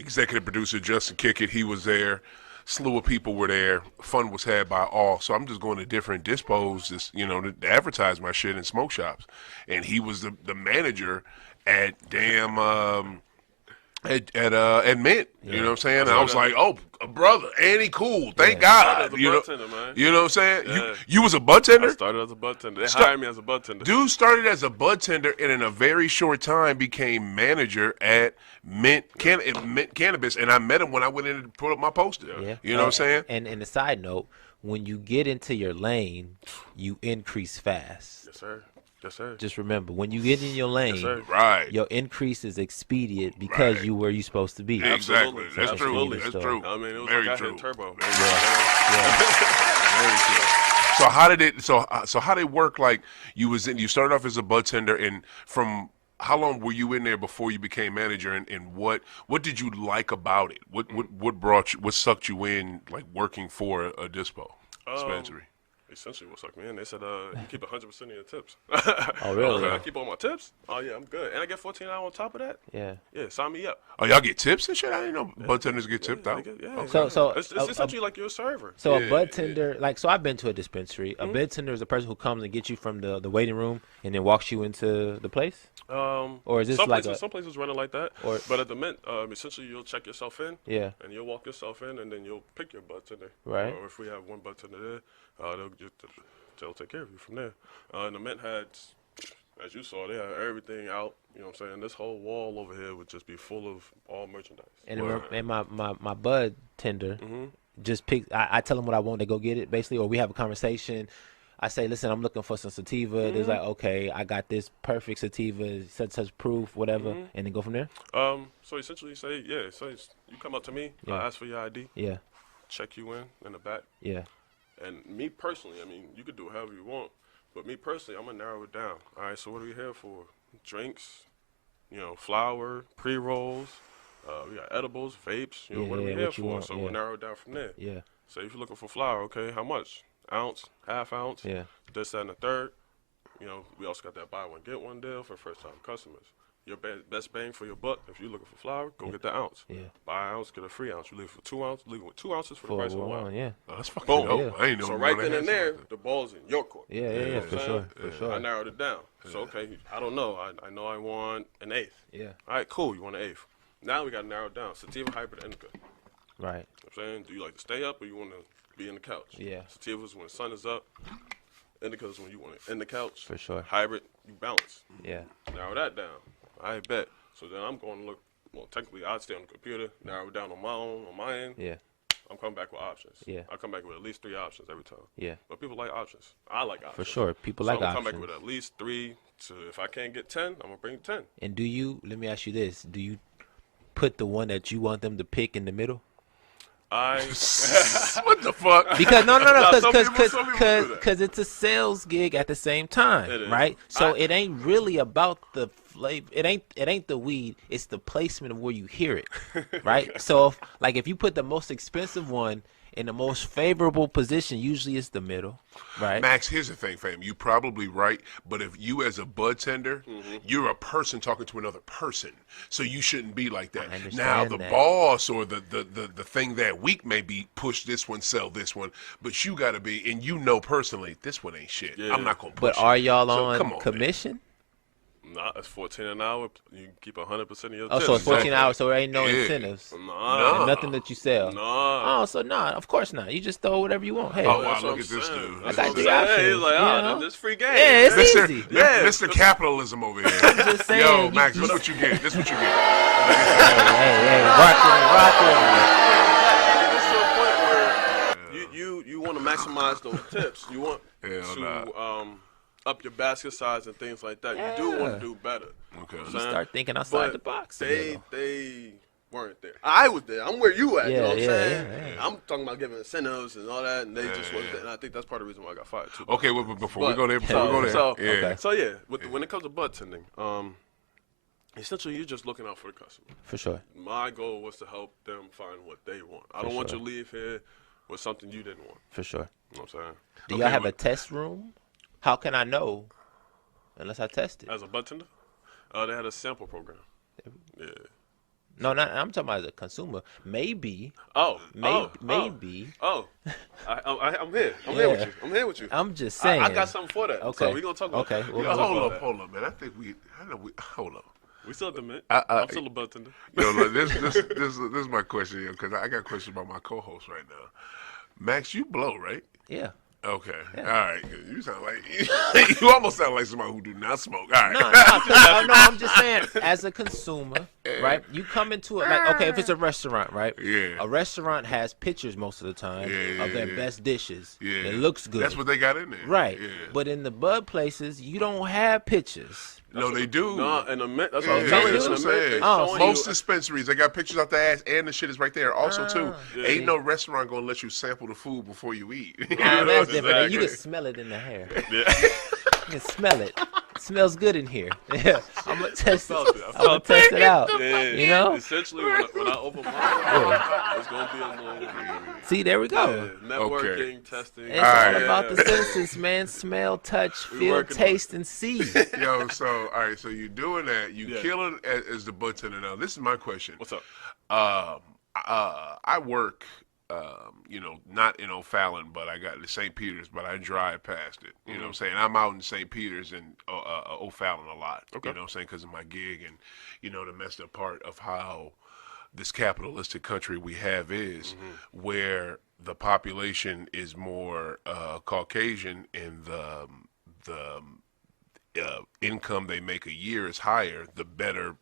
Executive producer Justin Kickett, he was there. Slew of people were there. Fun was had by all. So I'm just going to different dispos, to advertise my shit in smoke shops. And he was the manager at at Mint. You know what I'm saying? And I was like, oh, a brother, and he cool. Thank God. You know what I'm saying? Yeah. You was a bud tender? I started as a bud tender. They hired me as a bud tender. Dude started as a bud tender and in a very short time became manager at Mint Cannabis, and I met him when I went in to put up my poster. Yeah. You know what I'm saying? And a side note, when you get into your lane, you increase fast. Yes, sir. Yes, sir. Just remember, when you get in your lane, Right. your increase is expedient because you where you supposed to be. Exactly. Absolutely. That's Absolutely. true. That's true. I mean, it was Very like I true. hit turbo. Very true. So how did it? So how did it work? Like you started off as a bud tender, and from how long were you in there before you became manager? And what did you like about it? What sucked you in, like working for a Dispo dispensary? Essentially, what sucked me in, they said you keep 100% of your tips. Oh, really? I keep all my tips. Oh yeah, I'm good, and I get 14 hours on top of that. Yeah. Yeah, sign me up. Oh, y'all get tips and shit? I didn't know bud tenders get tipped out. Yeah. So It's essentially like you're a server. So a bud tender, so I've been to a dispensary. A bud tender is a person who comes and gets you from the waiting room and then walks you into the place. Or is this some places running like that? But at the Mint, essentially you'll check yourself in. Yeah. And you'll walk yourself in, and then you'll pick your bud tender. Right. Or if we have one bud tender there, they'll take care of you from there. And the Mint had, as you saw, they had everything out. You know what I'm saying? This whole wall over here would just be full of all merchandise. And my bud tender just picks. I tell them what I want. They go get it basically, or we have a conversation. I say, listen, I'm looking for some sativa. They're like, okay, I got this perfect sativa, such proof, whatever, and then go from there. So essentially, you come up to me, I ask for your ID, check you in the back, and me personally, I mean, you could do it however you want, but me personally, I'm gonna narrow it down. All right, so what are we here for? Drinks, flour, pre-rolls, we got edibles, vapes. What are we here for? So we'll narrow it down from there. Yeah. So if you're looking for flour, okay, how much? Ounce, half ounce, this, that, and the third. We also got that buy one, get one deal for first-time customers. Your best bang for your buck, if you're looking for flour, go get the ounce. Buy an ounce, get a free ounce. You leave for 2 ounces, leave with 2 ounces for the price of one. Oh, that's fucking dope. I ain't know. So right then and there, the ball's in your court. Yeah, for sure. I narrowed it down. So, okay, I don't know. I know I want an eighth. Yeah. All right, cool. You want an eighth. Now we got to narrow it down. Sativa, hybrid, indica. Right. You know what I'm saying? Do you like to stay up or you want to be in the couch? Yeah. Sativas when the sun is up. Indicas when you want it in the couch. For sure. Hybrid, you balance. Yeah. Narrow that down. I bet. So then I'm going to look. Well, technically, I'd stay on the computer, narrow it down on my end. Yeah. I'm coming back with options. Yeah. I come back with at least 3 options every time. Yeah. But people like options. I like options. For sure. People so like I'm options. come back with at least 3. So if I can't get 10, I'm gonna bring 10. And let me ask you this: do you put the one that you want them to pick in the middle? What the fuck? Because no, Some people do that. because it's a sales gig at the same time, right? So it ain't really about the flavor. It ain't the weed. It's the placement of where you hear it, right? So if you put the most expensive one in the most favorable position, usually it's the middle, right? Max, here's the thing, fam. You're probably right, but if you as a bud tender, you're a person talking to another person, so you shouldn't be like that. Now, the boss or the thing that week may be push this one, sell this one, but you got to be, and personally, this one ain't shit. Yeah. I'm not going to push But are y'all So, on come on, commission? Man. Nah, it's 14 an hour. You can keep 100% of your Oh, tips. so it's 14 hours, so there ain't no incentives. Nah. And nothing that you sell. Nah. Oh, so of course not. You just throw whatever you want. Hey, Oh, That's wow, what look I'm at this saying. dude. I That's got what the I'm saying. options. He's like, you know? this free game. Yeah, it's Mr. easy. Mr. Capitalism over here. just saying, Yo, Max, this is what you get. This is what you get. Hey, rock with It gets to a point where you want to maximize those tips. You want to up your basket size and things like that. You do want to do better. Okay. You start thinking outside the box. They weren't there. I was there. I'm where you at. You know what I'm saying? Yeah. I'm talking about giving incentives and all that, and they just wasn't there. And I think that's part of the reason why I got fired too. Okay, well, before we go there, So yeah, when it comes to bud tending, essentially you're just looking out for the customer. For sure. My goal was to help them find what they want. I don't want you to leave here with something you didn't want. For sure. You know what I'm saying? Do y'all have a test room? How can I know unless I test it? As a bud tender, they had a sample program. Yeah. No, I'm talking about as a consumer. Maybe. Maybe. I'm here. I'm here with you. I'm here with you. I'm just saying. I got something for that. Okay. So we're gonna talk about that. Hold up, man. I think hold up. We still at the minute. I'm still a bud tender. Yo, look, this is my question, because I got questions about my co-host right now. Max, you blow, right? Yeah. Okay. Yeah. All right. You sound like you almost sound like somebody who do not smoke. All right. No, I'm just saying, as a consumer, right? You come into it like, okay, if it's a restaurant, right? Yeah. A restaurant has pictures most of the time of their best dishes. Yeah. It looks good. That's what they got in there. Right. Yeah. But in the bud places, you don't have pictures. No, they do. No, in the mint. That's what I'm telling you. That's what I'm saying. Most dispensaries, they got pictures out the ass, and the shit is right there also too. Yeah. Ain't no restaurant gonna let you sample the food before you eat. That's different. You can smell it in the hair. Yeah. You can smell it. It smells good in here. Yeah. I'm gonna test it. I I'm gonna test it out. Yeah. You know? Essentially, when I open mine, it's gonna be a little. See, there we go. Networking, testing. It's all about the senses, man. Smell, touch, feel, taste, and see. Yo, so all right, so you're doing that. You killing as the bud tender. Now, this is my question. What's up? I work, not in O'Fallon, but I got the St. Peter's, but I drive past it. You know what I'm saying? I'm out in St. Peter's and O'Fallon a lot. Okay. You know what I'm saying? Because of my gig and, the messed up part of how this capitalistic country we have is, where the population is more Caucasian and the income they make a year is higher, the better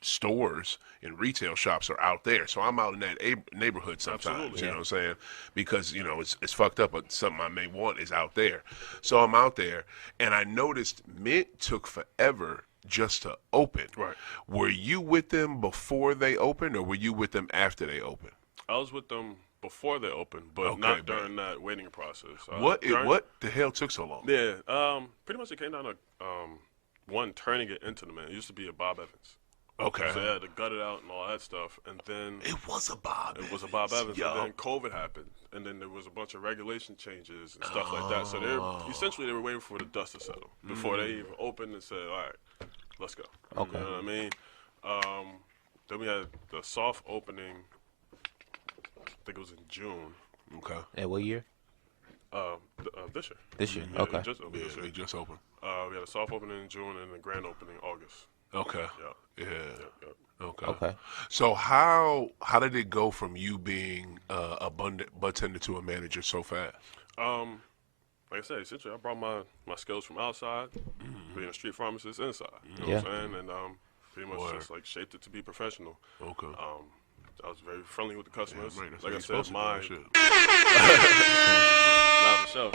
stores and retail shops are out there. So I'm out in that neighborhood sometimes. Absolutely. You know what I'm saying? Because it's fucked up, but something I may want is out there. So I'm out there, and I noticed Mint took forever just to open. Right. Were you with them before they opened, or were you with them after they opened? I was with them before they opened, but not during that waiting process. What the hell took so long? Yeah, pretty much it came down to one turning it into the man. It used to be a Bob Evans. Okay. So they had to gut it out and all that stuff, and then It was a Bob Evans, and then COVID happened, and then there was a bunch of regulation changes and stuff like that. So they were waiting for the dust to settle before they even opened and said, all right, let's go. Okay. You know what I mean? Then we had the soft opening. I think it was in June. Okay. And what year? This year. This year. Yeah, Okay. They just opened. We had a soft opening in June and a grand opening in August. Okay. Yeah. Okay. Okay. So how did it go from you being a bud tender to a manager so fast? Like I said, essentially, I brought my skills from outside, being a street pharmacist inside. You know what I'm saying? And pretty much just like shaped it to be professional. Okay. I was very friendly with the customers. Yeah, right. Like I said, for sure.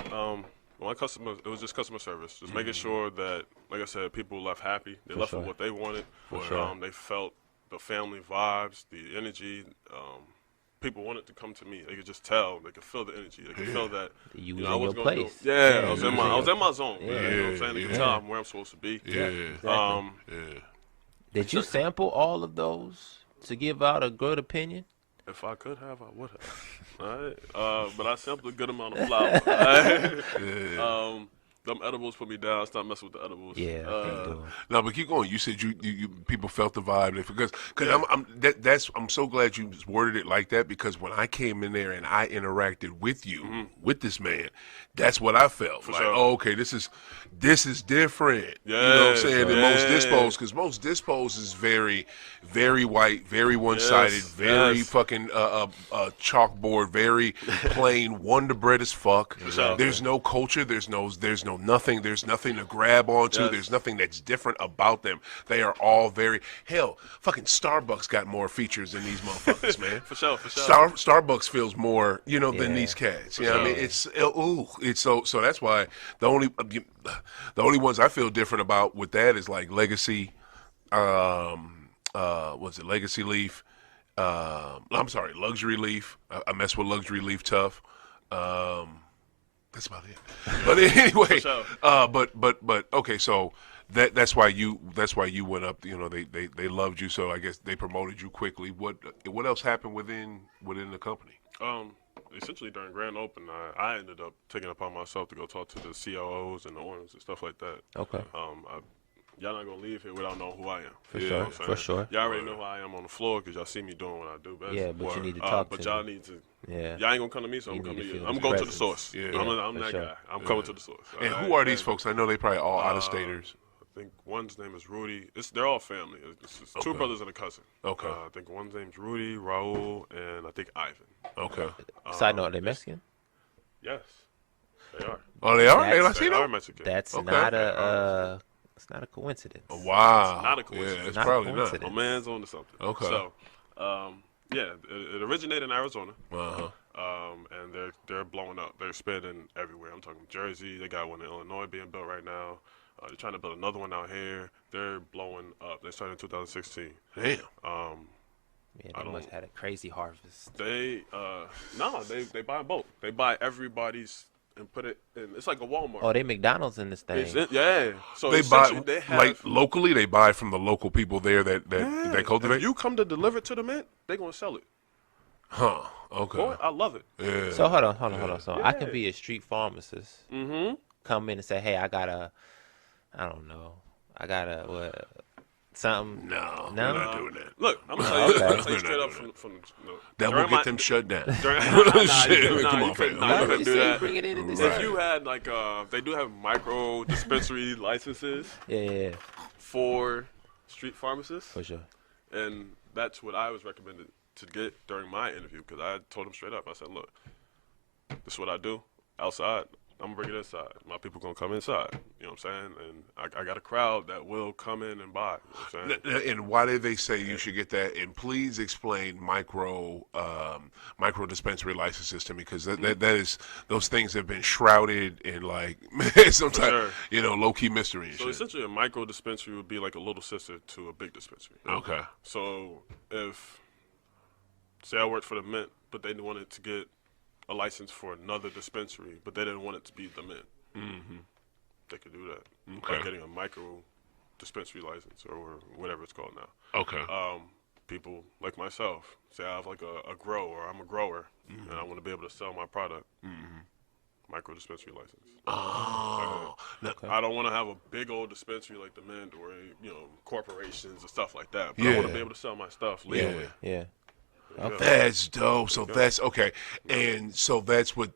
My customers, it was just customer service, just making sure that, like I said, people left happy. They left with what they wanted. They felt the family vibes, the energy. People wanted to come to me. They could just tell. They could feel the energy. They could feel that You was in your place. I was in my zone. Yeah. You know what I'm saying? They could tell I'm where I'm supposed to be. Yeah. Exactly. Did you sample all of those to give out a good opinion? If I could have, I would have. All right. But I sampled a good amount of flour. Them edibles put me down. Stop messing with the edibles. Yeah. No, but keep going. You said you people felt the vibe because I'm so glad you worded it like that, because when I came in there and I interacted with you with this man, that's what I felt. Oh, okay, this is different. Yeah, you know what I'm saying? Than most dispos, because most dispos is very, very white, very one-sided, very fucking chalkboard, very plain, Wonder Bread as fuck. There's no culture. There's no nothing. There's nothing to grab onto. There's nothing that's different about them. They are all very fucking Starbucks got more features than these motherfuckers, man. For sure. Starbucks feels more, than these cats. You know what I mean? It's so that's why the only ones I feel different about with that is like Legacy, was it Legacy Leaf, I'm sorry, Luxury Leaf. I mess with Luxury Leaf tough. That's about it. But anyway, but okay, so that's why you went up. You know, they loved you, so I guess they promoted you quickly. What else happened within the company? Essentially during grand open, I ended up taking it upon myself to go talk to the COOs and the owners and stuff like that. Okay. Y'all not gonna leave here without knowing who I am. For sure. Y'all already know who I am on the floor because y'all see me doing what I do best. Yeah, but you need to talk to But y'all me. need to. Yeah. Y'all ain't gonna come to me, so I'm gonna come to you. I'm going to the source. Yeah. I'm that guy. I'm coming to the source. And who are these folks? I know they probably all out-of-staters. I think one's name is Rudy. They're all family. It's two brothers and a cousin. Okay. I think one's name's Rudy, Raul, and I think Ivan. Okay. Side note, are they Mexican? Yes, they are. Oh, they are? They That's- They Latino? are Mexican. That's Okay. not a it's not a coincidence. Wow. It's not a coincidence. Yeah, it's Not a probably not. coincidence. My man's on to something. Okay. So, yeah, it originated in Arizona. Uh-huh. And they're blowing up. They're spreading everywhere. I'm talking Jersey. They got one in Illinois being built right now. They're trying to build another one out here. They're blowing up. They started in 2016. Damn. Yeah, I they must don't- have had a crazy harvest. They they buy in bulk. They buy everybody's and put it in. It's like a Walmart. Oh, they McDonald's in this thing. Yeah. So They buy essentially they have, like locally. They buy from the local people there that cultivate. If you come to deliver to the mint, they're gonna sell it. Huh. Okay. Boy, I love it. Yeah. So hold on. So I can be a street pharmacist. Mm-hmm. Come in and say, hey, I got a what? Something. No, No? we're not doing that. Look, I'm gonna tell you, Okay. I'm gonna tell you We're straight not up doing from That will during get my- them shut down. during, Shit, come on, you couldn't, fam. you Right. couldn't do that. Bring it in this. Right. If you had like they do have micro dispensary licenses Yeah, for street pharmacists, for sure. and that's what I was recommended to get during my interview because I told them straight up. I said, look, this is what I do outside. I'm gonna bring it inside. My people gonna come inside. You know what I'm saying? And I got a crowd that will come in and buy. You know what I'm saying? And why did they say you should get that? And please explain micro dispensary licenses to me, because that is, those things have been shrouded in like sometimes sure. Low key mystery and So shit. essentially, a micro dispensary would be like a little sister to a big dispensary. Okay. So if, say I worked for the Mint, but they wanted to get a license for another dispensary, but they didn't want it to be the Mint, they could do that by Okay. getting a micro dispensary license or whatever it's called now. Okay. People like myself, say I have like a grow or I'm a grower and I want to be able to sell my product, micro dispensary license. Oh. Now, I don't want to have a big old dispensary like the Mint or corporations and stuff like that. But I want to Yeah. be able to sell my stuff legally. Yeah. Okay. that's dope. So that's okay. And so that's what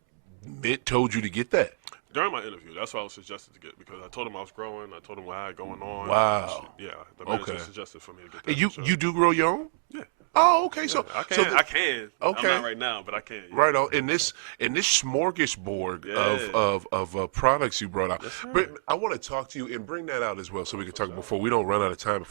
Mint told you to get that. During my interview, that's what I was suggested to get because I told him I was growing. I told him what I had going on. Wow. Yeah, the manager Okay. suggested for me to get that. And you for sure. you do grow your own? Yeah. Oh, okay. So I so can. the- I can. Okay. I'm not right now, but I can. Yeah. right on in this smorgasbord of products you brought out. Yes, sir. But I want to talk to you and bring that out as well, so we can talk before we don't run out of time.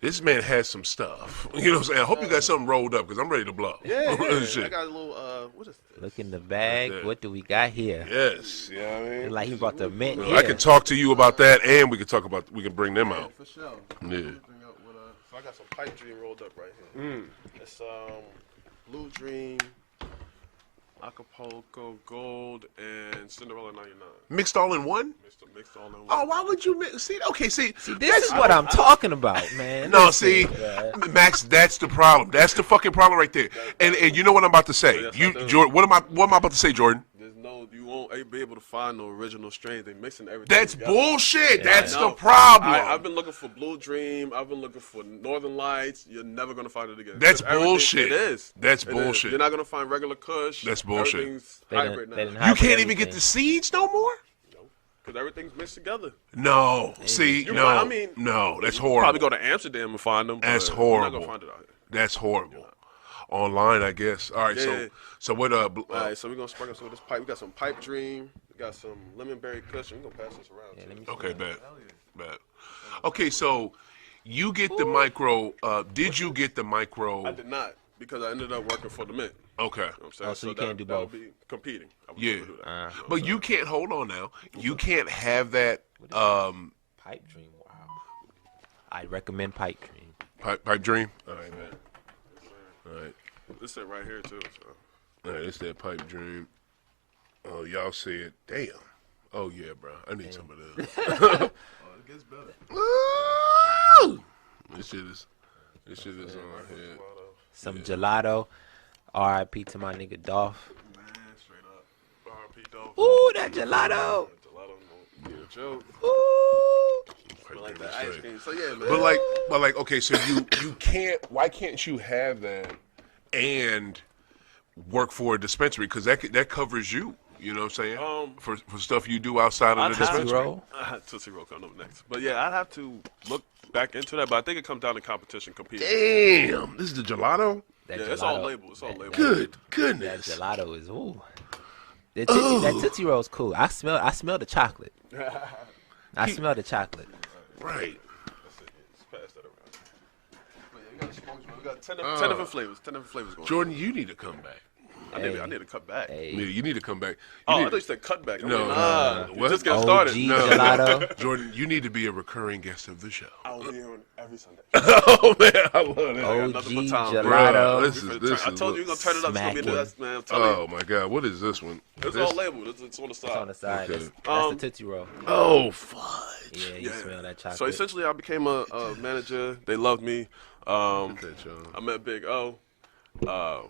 This man has some stuff. You know what I'm saying? I hope you got something rolled up because I'm ready to blow. Yeah, Shit. I got a little. What is this? Look in the bag. Yeah. What do we got here? Yes. You know what I mean? Like he brought the mint I here. can talk to you about that, and we can bring them out. For sure. Yeah. Bring up what, so I got some pipe dream rolled up right here. It's Blue Dream, Acapulco Gold, and Cinderella 99. Mixed all in one? Mixed all in one. Oh, why would you mix? See, okay, see, This is what I'm talking about, man. No, Listen, see, bruh. Max, that's the problem. That's the fucking problem right there. And you know what I'm about to say. Yes, I You, do. Jordan, what am I about to say, Jordan? You won't be able to find no original strains. They mixing everything. That's together. bullshit. That's No, the problem. I've been looking for Blue Dream. I've been looking for Northern Lights. You're never gonna find it again. That's 'Cause everything- bullshit. It is. That's It is. bullshit. You're not gonna find regular Kush. That's bullshit. Everything's They hybrid didn't now. hide You with can't even get everything. the seeds no more? Because everything's mixed together. No. See, You no. might- I mean, no, that's You horrible. probably go to Amsterdam and find them. That's but horrible. You're not gonna find it out here. That's horrible. Online, I guess. All right, Yeah. so what All right, so we're gonna sprinkle some of this pipe. We got some Pipe Dream. We got some Lemon Berry Kush. We're gonna pass this around. Yeah, too. let me see okay, that. bad. Okay, so you get the micro, did you get the micro? I did not because I ended up working for the Mint. Okay. You know what I'm saying? Oh, so you can't do that would both. be competing. I would Yeah. never do that. You know what But I'm you can't, hold on now. You can't have that Pipe Dream. Wow. I recommend Pipe Dream. pipe dream. All right, man. All right. This it right here too. So. All right, it's that pipe dream. Oh, y'all see it. Damn. Oh, yeah, bro. I need some of this. It gets better. This shit is on here. Some gelato. R.I.P. to my nigga Dolph. Man, straight up. R.I.P. Dolph. Ooh, that gelato. Gelato, no joke. Ooh. I like that ice cream. So yeah, man. But like, okay, so you can't. Why can't you have that and work for a dispensary? Because that covers you. You know what I'm saying? For stuff you do outside of the dispensary. Tootsie Roll coming up next. But yeah, I'd have to look back into that. But I think it comes down to competition, competing. Damn, this is the gelato. Yeah, it's all labeled. It's all labeled. Good goodness. That gelato is ooh. That Tootsie Roll is cool. I smell the chocolate. I smell the chocolate. Right. That's it. Just pass that around. But yeah, we got we got 10 different flavors. 10 different flavors going. Jordan, you need to come back. I need to cut back. Hey. Yeah, you need to come back. I thought you said cut back. No, we just getting OG started. gelato. Jordan, you need to be a recurring guest of the show. I'll be here every Sunday. Oh man, I love that. OG Bro, gelato. This I told you you're gonna turn it up. It's gonna be the best, man. I'm telling you. Oh my God, what is this one? It's all labeled. It's on the side. It's on the side. Okay. That's the Tootsie Roll. Oh fudge. Yeah, you smell that chocolate. So essentially, I became a manager. They loved me. I Okay, John. met Big O.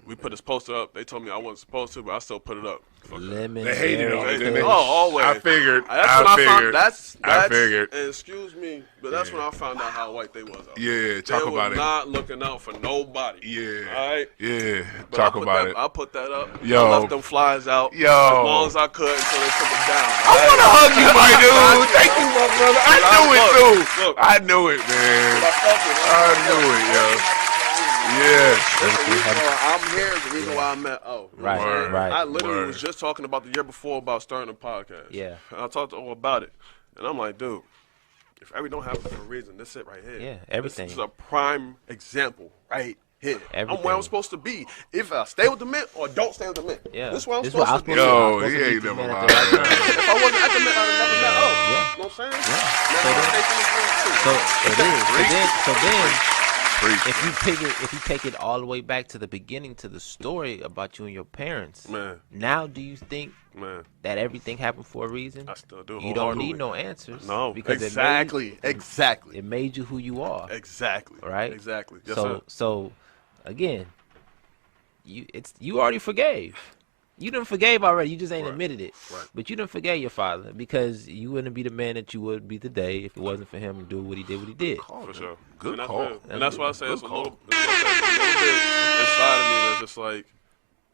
We put this poster up. They told me I wasn't supposed to, but I still put it up. Lemon. They hated on it, didn't they? Oh, always. I figured. I figured. I figured. And excuse me, but that's when I found out how white they was. Yeah, talk they about was it. not looking out for nobody. Yeah. All right. Yeah. But Talk about it. I put that up. Yo. I left them flies out Yo. as long as I could until they took it down. I want to hug you, my dude. Thank you, my brother. I knew it too. Look. I knew it, man. I knew it, yo. Yeah. I'm here is the reason why I met O. You know what I'm saying? Right. I literally was just talking about the year before about starting a podcast. Yeah. And I talked to O about it. And I'm like, dude, if everything don't happen for a reason, this it right here. Yeah, everything. This is a prime example right here. Everything. I'm where I'm supposed to be. If I stay with the Mint or don't stay with the Mint. Yeah. This is where I'm This supposed what to be. I was Yo, supposed he to be ain't the never man at lied. the right time. If I wasn't at the Mint, I'd have never met O. Yeah. You know what I'm saying? So then, Preach, if you take it all the way back to the beginning, to the story about you and your parents, Man. now do you think Man. that everything happened for a reason? I still do. You don't need no answers. No, because exactly. it made you who you are. Exactly. Right? Exactly. Yes, sir. So again, you already forgave. You done forgave already. You just ain't admitted it. Right. But you done forgave your father because you wouldn't be the man that you would be today if it wasn't for him doing what he did. For sure. Good and that's call. real. And that's why I say it's a Good little bit inside of me that's just like,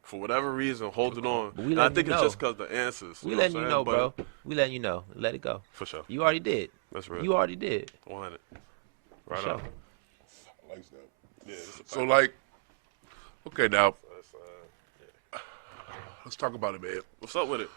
for whatever reason, holding on. But we And I letting think you it's know. just because the answers. We know letting what you I'm know, saying? bro. We letting you know. Let it go. For sure. You already did. That's real. You already did. 100. Right sure. on. Like that. Yeah. It's a So like, okay, now That's, let's talk about it, man. what's up with it?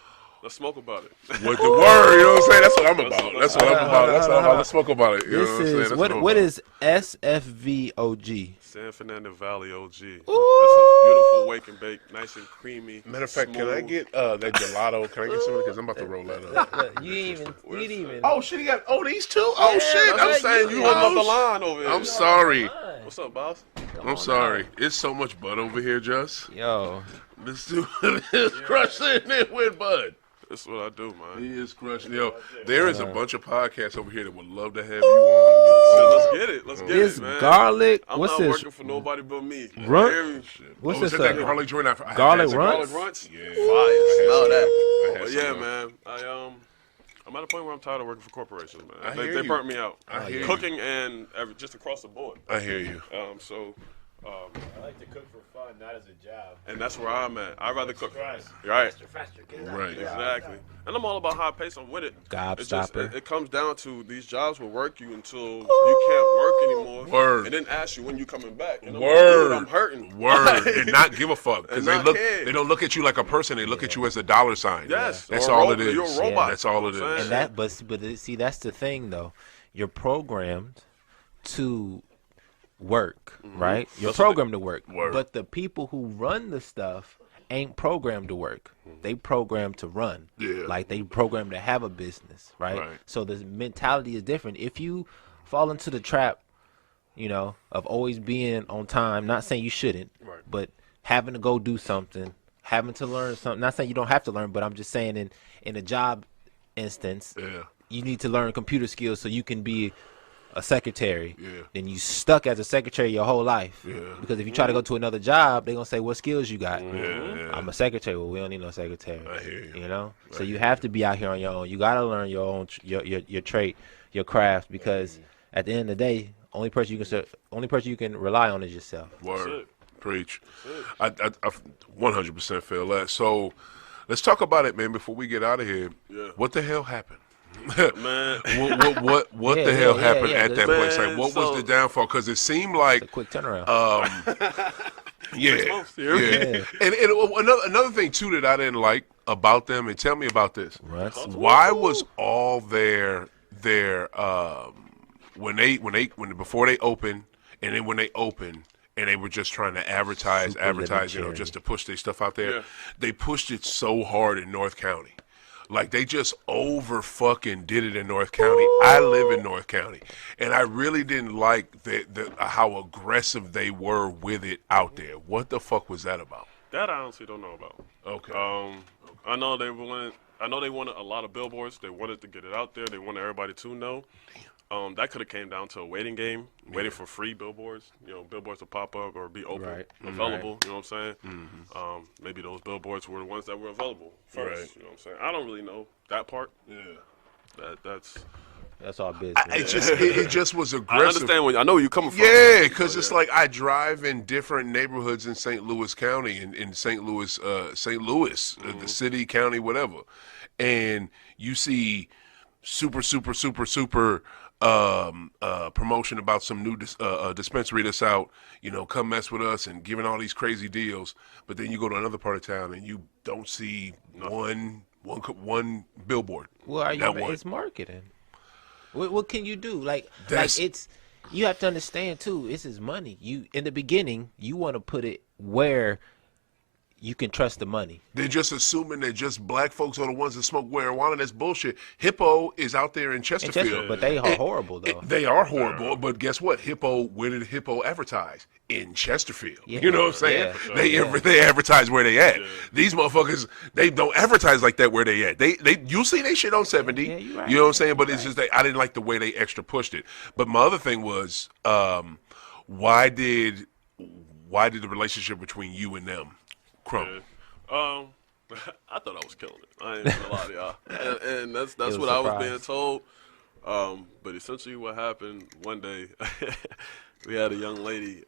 Let's smoke about it. What the word? You know what I'm saying? That's what I'm about. That's what I'm about. That's what I'm about. Let's smoke about it. You know This what I'm saying? is That's what I'm what about. is SFVOG? San Fernando Valley OG. It's a Ooh. beautiful wake and bake, nice and creamy. Matter of fact, can I smooth. get that gelato? Can I get some of it? Because I'm about to roll that up. Look, you didn't even. Oh shit! He got these two. Oh shit! I'm saying you holding up the Oh, line over here. I'm sorry. What's up, boss? I'm sorry. It's so much bud over here, Just. Yo, This dude is crushing it with bud. That's what I do, man. He is crushing. Yo, there is a bunch of podcasts over here that would love to have you on. So let's get it. Let's get this it, man. garlic. I'm what's not this? working for nobody but me. Runt? Hear me? What's Oh, this? is that garlic joint? I had Garlic that. runt? Garlic runts? Yeah. Fire. Smell that. I had But some yeah, of that. man. I'm at a point where I'm tired of working for corporations, man. I They hear you. burnt me out. I hear you. Cooking and just across the board. I hear you. I like to cook for fun, not as a job. And that's where I'm at. I'd rather cook. Christ. Right. Faster, get it out. Right. Exactly. And I'm all about high pace. I'm with it. It's just, Gobstopper. it comes down to these jobs will work you until you can't work anymore. Word. And then ask you when you coming back. And I'm Word. like, dude, I'm hurting. Word. And not give a fuck. Because And they not look care. they don't look at you like a person, they look at you as a dollar sign. Yes. That's Or a all robot. it is. You're a robot. That's all it You know what I'm is. saying? And but see, that's the thing though. You're programmed to work, right? You're That's what programmed to work. Word. But the people who run the stuff ain't programmed to work. They programmed to run. Yeah. Like they programmed to have a business, right? Right. So the mentality is different. If you fall into the trap you know, of always being on time. Not saying you shouldn't, Right. but having to go do something, having to learn something. Not saying you don't have to learn, but I'm just saying in a job instance, Yeah. you need to learn computer skills so you can be a secretary. Yeah. Then you stuck as a secretary your whole life. Yeah. Because if you try to go to another job, they're gonna say, what skills you got? Yeah. I'm a secretary. Well, we don't need no secretary. I hear you. You know? I So you hear have to be out here on your own. You gotta learn your own your trait, your craft, because at the end of the day, only person you can rely on is yourself. Word. it. Preach. I 100% feel that. So let's talk about it, man, before we get out of here. Yeah. What the hell happened? Man. What Yeah, the hell yeah, happened yeah, at that place? Like, man, what so- was the downfall? Because it seemed like, It's a quick turnaround. yeah, months, you hear me? And another thing too that I didn't like about them, and tell me about this. Ruts. Why was all their when before they opened, and then when they opened, and they were just trying to advertise, Super living you know, charity. just to push their stuff out there. Yeah. They pushed it so hard in North County. Like, they just over fucking did it in North County. I live in North County, and I really didn't like how aggressive they were with it out there. What the fuck was that about? That I honestly don't know about. Okay. I know they wanted a lot of billboards. They wanted to get it out there. They wanted everybody to know. That could have came down to a waiting game, waiting for free billboards. You know, billboards to pop up or be open, Right. available. You know what I'm saying? Maybe those billboards were the ones that were available first. Right. You know what I'm saying? I don't really know that part. Yeah. That's all business. It just was I aggressive. understand I know where you're coming from. Yeah, because it's like I drive in different neighborhoods in St. Louis County, in St. Louis, the city, county, whatever, and you see super promotion about some new dispensary that's out. You know, come mess with us and giving all these crazy deals. But then you go to another part of town and you don't see one billboard. Well, Not one. it's marketing. What can you do? Like That's- it's you have to understand too. This is money. You in the beginning, you want to put it where you can trust the money. They're just assuming that just black folks are the ones that smoke marijuana. That's bullshit. Hippo is out there in Chesterfield. But they are horrible though. They are horrible, but guess what? Where did Hippo advertise? In Chesterfield. Yeah. You know what I'm saying? Yeah, for They they advertise where they at. These motherfuckers, they don't advertise like that where they at. You'll see they shit on 70. Yeah, you're right. You know what I'm saying? But it's just I didn't like the way they extra pushed it. But my other thing was, why did the relationship between you and them crumble? I thought I was killing it. I ain't gonna lie to y'all, and that's was what I was surprise. being told. But essentially, what happened one day, we had a young lady.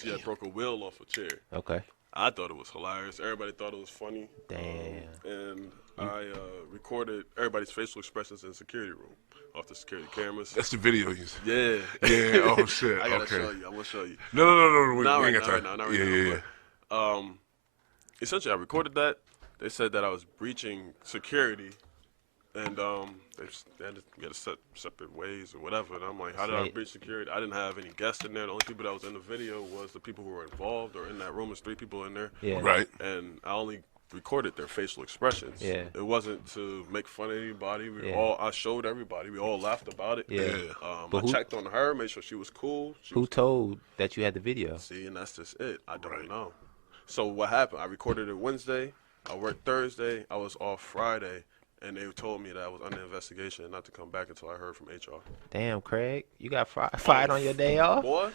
She had broke a wheel off a chair. Okay. I thought it was hilarious. Everybody thought it was funny. Damn. And I recorded everybody's facial expressions in the security room off the security cameras. That's the video you said. Yeah. Yeah, oh shit. I gotta Okay. show you. I'm gonna show you. No. We Not ain't right got time. now, not right yeah, now, yeah. but, essentially, I recorded that. They said that I was breaching security, and they had to get us separate ways or whatever. And I'm like, how did I Right. breach security? I didn't have any guests in there. The only people that was in the video was the people who were involved or in that room. There's 3 people in there. Yeah. Right. And I only recorded their facial expressions. Yeah. It wasn't to make fun of anybody. Yeah. I showed everybody. We all laughed about it. Yeah. But I who- checked on her, made sure she was cool. Who told that you had the video? See, and that's just it. I don't know. So what happened? I recorded it Wednesday. I worked Thursday. I was off Friday, and they told me that I was under investigation and not to come back until I heard from HR. Damn, Craig, you got fired on your day off? Boy,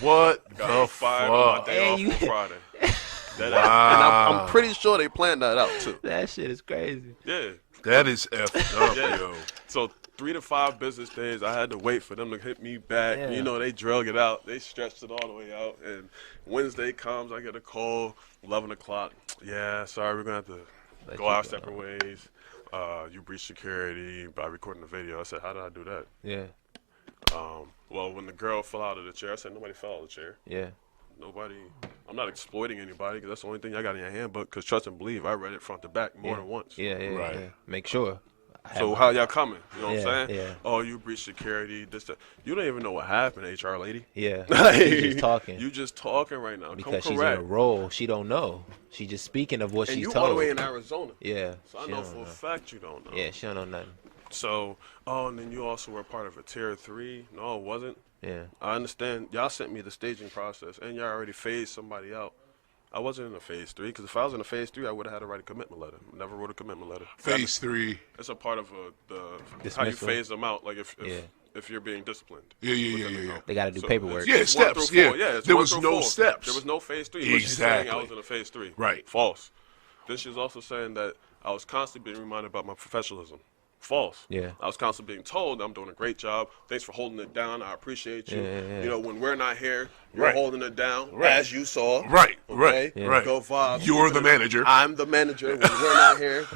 What the got fired on my fuck? day Hey, off you- on Friday. And Wow. I'm pretty sure they planned that out too. That shit is crazy. Yeah. That is effed up, Yeah. yo. So 3 to 5 business days, I had to wait for them to hit me back. Yeah. You know, they drug it out. They stretched it all the way out. And Wednesday comes, I get a call, 11 o'clock. Yeah, sorry, we're going to have to Let go you our go. separate ways. You breached security by recording the video. I said, how did I do that? Yeah. Well, when the girl fell out of the chair, I said, nobody fell out of the chair. Yeah. Nobody. I'm not exploiting anybody because that's the only thing I got in your handbook. Because trust and believe, I read it front to back more than once. Yeah. Right. Yeah. Make sure. So how y'all coming? You know what Yeah, I'm saying? yeah. Oh, you breached security. This, that. You don't even know what happened, HR lady. Yeah. Like, She's just talking. You just talking right now. Because Come she's in correct. a role. She don't know. She just speaking of what And she's you told. all the way in Arizona. Yeah. So I she know don't for a fact you don't know. Yeah, she don't know nothing. So, and then you also were part of a tier 3. No, it wasn't. Yeah. I understand. Y'all sent me the staging process, and y'all already phased somebody out. I wasn't in a phase 3, because if I was in a phase 3, I would have had to write a commitment letter. Never wrote a commitment letter. Phase 3. It's a part of how you Dismissal. phase them out, like if you're being disciplined. Yeah. They got to do paperwork. Yeah, It's 1 steps. through 4. Yeah, it's there 1 was through no 4. steps. There was no phase 3. But she's saying I was in a phase 3. Right. False. Then she was also saying that I was constantly being reminded about my professionalism. False. Yeah. I was constantly being told I'm doing a great job. Thanks for holding it down. I appreciate you. Yeah. You know, when we're not here, you're Right. holding it down, Right. as you saw. Right. Okay? Right. Go Vob. You're the manager. I'm the manager when we're not here.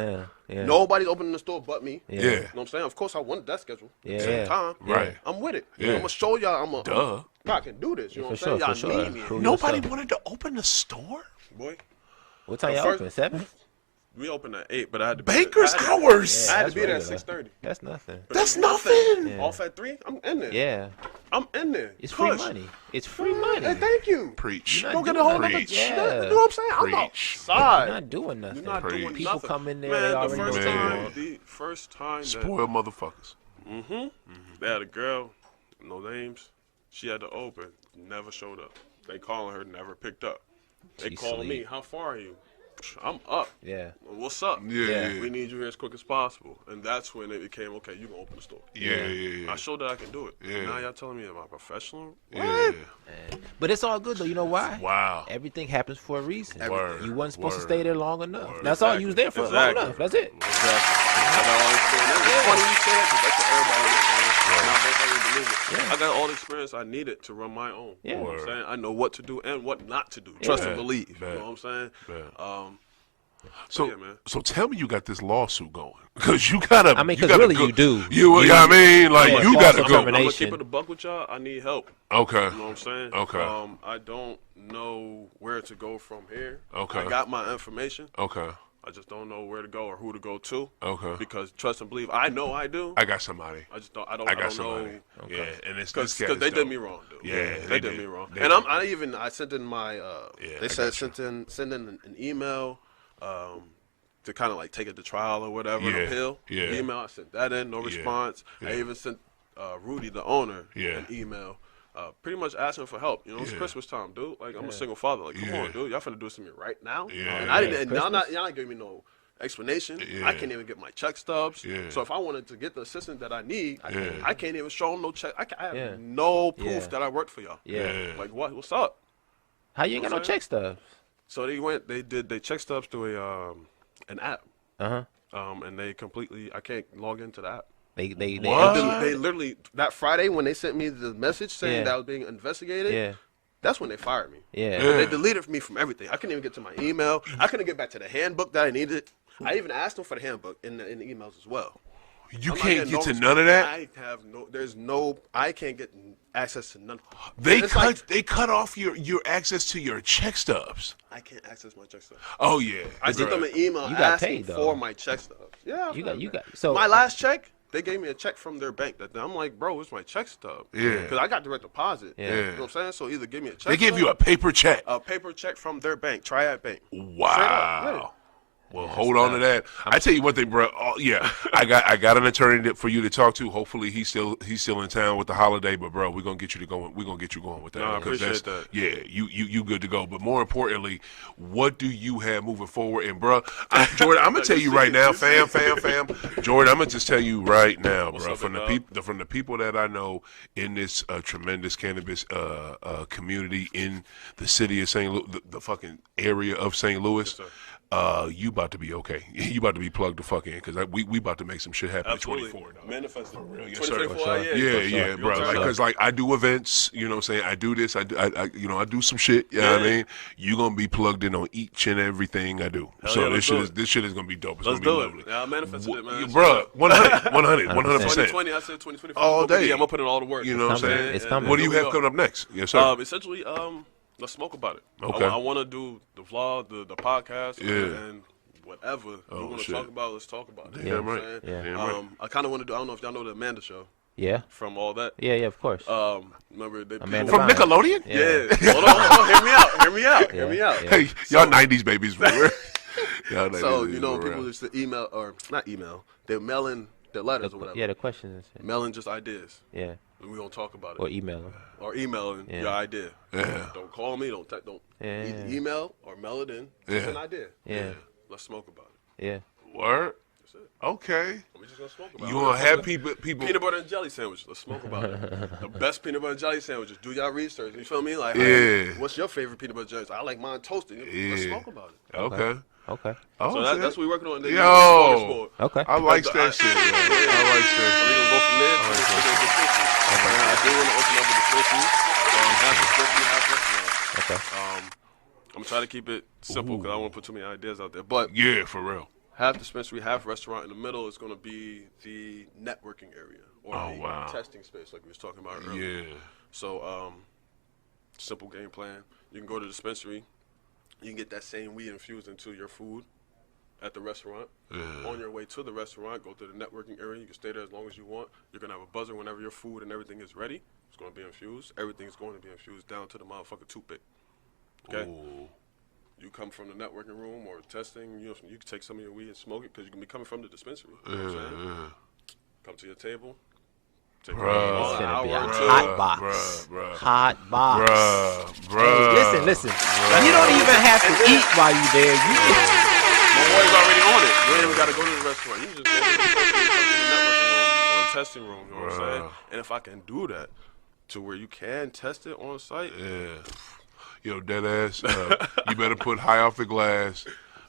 Yeah. Nobody's opening the store but me. Yeah. Yeah. You know what I'm saying? Of course, I wanted that schedule. Yeah. At the same time, Right. I'm with it. Yeah. I'm going to show y'all Duh. I can do this. You know For what I'm saying? sure, Y'all for need me. sure. Prove Nobody yourself. wanted to open the store? Boy, What time y'all First- open? 7? we opened at 8, but I had to be Baker's I had to- hours. I had to that's be there at regular. 6:30. That's nothing. But That's that's nothing. Yeah. Off at 3, I'm in there. Yeah. I'm in there. It's free Push. money. It's free money. Hey, thank you. Preach. You're Go not get a doing whole nothing. nother Preach. shit. Yeah. You know what I'm saying? I'm Preach. You're outside. not doing nothing. You're not Preach. doing People nothing. come in there, Man, they the already know first what they time, want. the first time that Spoiled motherfuckers. they had a girl, no names, she had to open, never showed up. They calling her, never picked up. They She calling me, sleep. how far are you? I'm up. Yeah. What's up? Yeah. We need you here as quick as possible. And that's when it became, okay, you can open the store. Yeah. I showed that I can do it. Yeah. Now y'all telling me am I professional? Yeah. Man. But it's all good though. You know why? Wow. Everything happens for a reason. Word. You wasn't supposed to Word. stay there long enough. Word. That's all. You was there for long Exactly. enough. That's it. Exactly. I got all the experience. It's funny you said that. That's what everybody was saying. And I both already believe it. Yeah. I got all the experience I needed to run my own. Yeah. You know what I'm Word. saying? I know what to do and what not to do. Trust and believe. Bet. You know what I'm saying? Bet. Yeah, man. So tell me you got this lawsuit going. Because you got to. I mean, 'cause really you do. You know what I mean? Like, Yeah, you false got to go. I'm gonna determination. keep it a buck with y'all. I need help. Okay. You know what I'm saying? Okay. I don't know where to go from here. Okay. I got my information. Okay. I just don't know where to go or who to go to. Okay. Because trust and believe, I know I do. I got somebody. I just don't. I I got don't somebody. know. Yeah, and it's Because this cat they is did dope. me wrong, dude. Yeah, they did me wrong. They And did. I sent in my Yeah, they I said got you. send in an email to kind of like take it to trial or whatever, an Yeah, appeal. yeah. Email, I sent that in, no Yeah, response. I yeah. even sent Rudy, the owner, Yeah. an email. Pretty much asking for help. You know, it's Yeah. Christmas time, dude. Like, I'm a single father. Like, come Yeah. on, dude. Y'all finna do this to me right now? Yeah. And I didn't. Yeah. And y'all not giving me no explanation. Yeah. I can't even get my check stubs. Yeah. So if I wanted to get the assistance that I need, Yeah. I can't even show them no check. I have Yeah. no proof Yeah. that I worked for y'all. Yeah. Like, what's up? How you ain't got no What's that? check stuff? So they did check stubs through an app. And they completely, I can't log into the app. They What? They literally, that Friday when they sent me the message saying Yeah. that I was being investigated, Yeah. that's when they fired me. Yeah. Yeah. They deleted me from everything. I couldn't even get to my email. I couldn't get back to the handbook that I needed. I even asked them for the handbook in the emails as well. You I'm not can't getting get to no none of that? I can't get access to none. They It's cut like, they cut off your access to your check stubs. I can't access my check stubs. Oh yeah. I sent them an email You got asking paid, though. for my check stubs. Yeah. You got so My last check, they gave me a check from their bank. I'm like, bro, it's my check stub. Yeah. Because I got direct deposit. Yeah. You know what I'm saying? So either give me a check They give stub, you a paper check. a paper check from their bank, Triad Bank. Wow. Well, hold on to that. I tell you one thing, bro. I got an attorney for you to talk to. Hopefully, he's still in town with the holiday. But bro, we're gonna get you going with that. No, I because appreciate that. Yeah, you good to go. But more importantly, what do you have moving forward? And bro, Jordan, I'm gonna tell you right now, fam. Jordan, I'm gonna just tell you right now, bro. up, From the people that I know in this tremendous cannabis community in the city of St. Louis, the fucking area of St. Louis. sir. You about to be okay. You about to be plugged the fuck in because we about to make some shit happen Absolutely. at 24. Dog. Manifest it. Yes, sir. 2024, For sure. Yeah, bro. Because I do events, you know what I'm saying? I do this, I do some shit, you know what I mean? You going to be plugged in on each and everything I do. Hell So yeah, this let's do shit is going to be dope. It's Let's going do to be it. lovely. Yeah, I manifested it, man. Bro, 100%. 2020, I said 2024. All day. Yeah, I'm gonna put in all the work. You know what I'm coming. saying? It's coming. What do you Here we have go. coming up next? Yes, sir. Essentially, let's smoke about it. Okay. I want to do the vlog, the podcast, Yeah. and whatever we want to shit. talk about, let's talk about it. Damn You know what right. I'm saying? Yeah. Damn right. I kind of want to do. I don't know if y'all know the Amanda show Yeah. from all that. Yeah, of course. Remember they Amanda From Fine. Nickelodeon? Yeah. Hold on. Hear me out. Hear me out. Yeah. Hey, y'all 90s babies, bro. Y'all 90s So babies, you know, bro. people used to email or not email. They're mailing their letters or whatever. Yeah, the questions. Mailing just ideas. Yeah. And we don't talk about it. Or email them. Or emailing your idea. Yeah. Don't call me. Don't Yeah. either email or mail it in. Just an idea. Yeah. Let's smoke about it. Yeah. Word. That's it. Okay. We're just gonna smoke about it. You want to have people? Peanut butter and jelly sandwich. Let's smoke about it. The best peanut butter and jelly sandwiches. Do y'all research. You feel me? Like, what's your favorite peanut butter jelly? I like mine toasted. Let's smoke about it. Okay. Okay. Oh, So that's what we're working on. Yo. Okay. I like that shit. Man. I like So we that gonna go from there to the dispensary. I do want to open up the dispensary. Half dispensary, half restaurant. Okay. I'm gonna try to keep it simple because I don't want to put too many ideas out there. But shit. Yeah, for real. half dispensary, half restaurant. In the middle is gonna be the networking area or the testing space, like we was talking about earlier. Yeah. So, simple game plan. You can go to the dispensary. You can get that same weed infused into your food at the restaurant. On your way to the restaurant, go to the networking area. You can stay there as long as you want. You're going to have a buzzer whenever your food and everything is ready. It's going to be infused. Everything's going to be infused down to the motherfucking toothpick. Okay? Ooh. You come from the networking room or testing, you can take some of your weed and smoke it because you can be coming from the dispensary. You know what I'm saying? Come to your table. Take It's gonna be a two. hot box. Bruh. Hot box. Bruh. Hey, listen. You don't even have to eat while you there. You can. My boy's already on it. You ain't even got to go to the restaurant. You can just go to the networking room or a testing room. You know what I'm saying? And if I can do that to where you can test it on site. Yeah. Yo, dead ass. You better put high off the glass.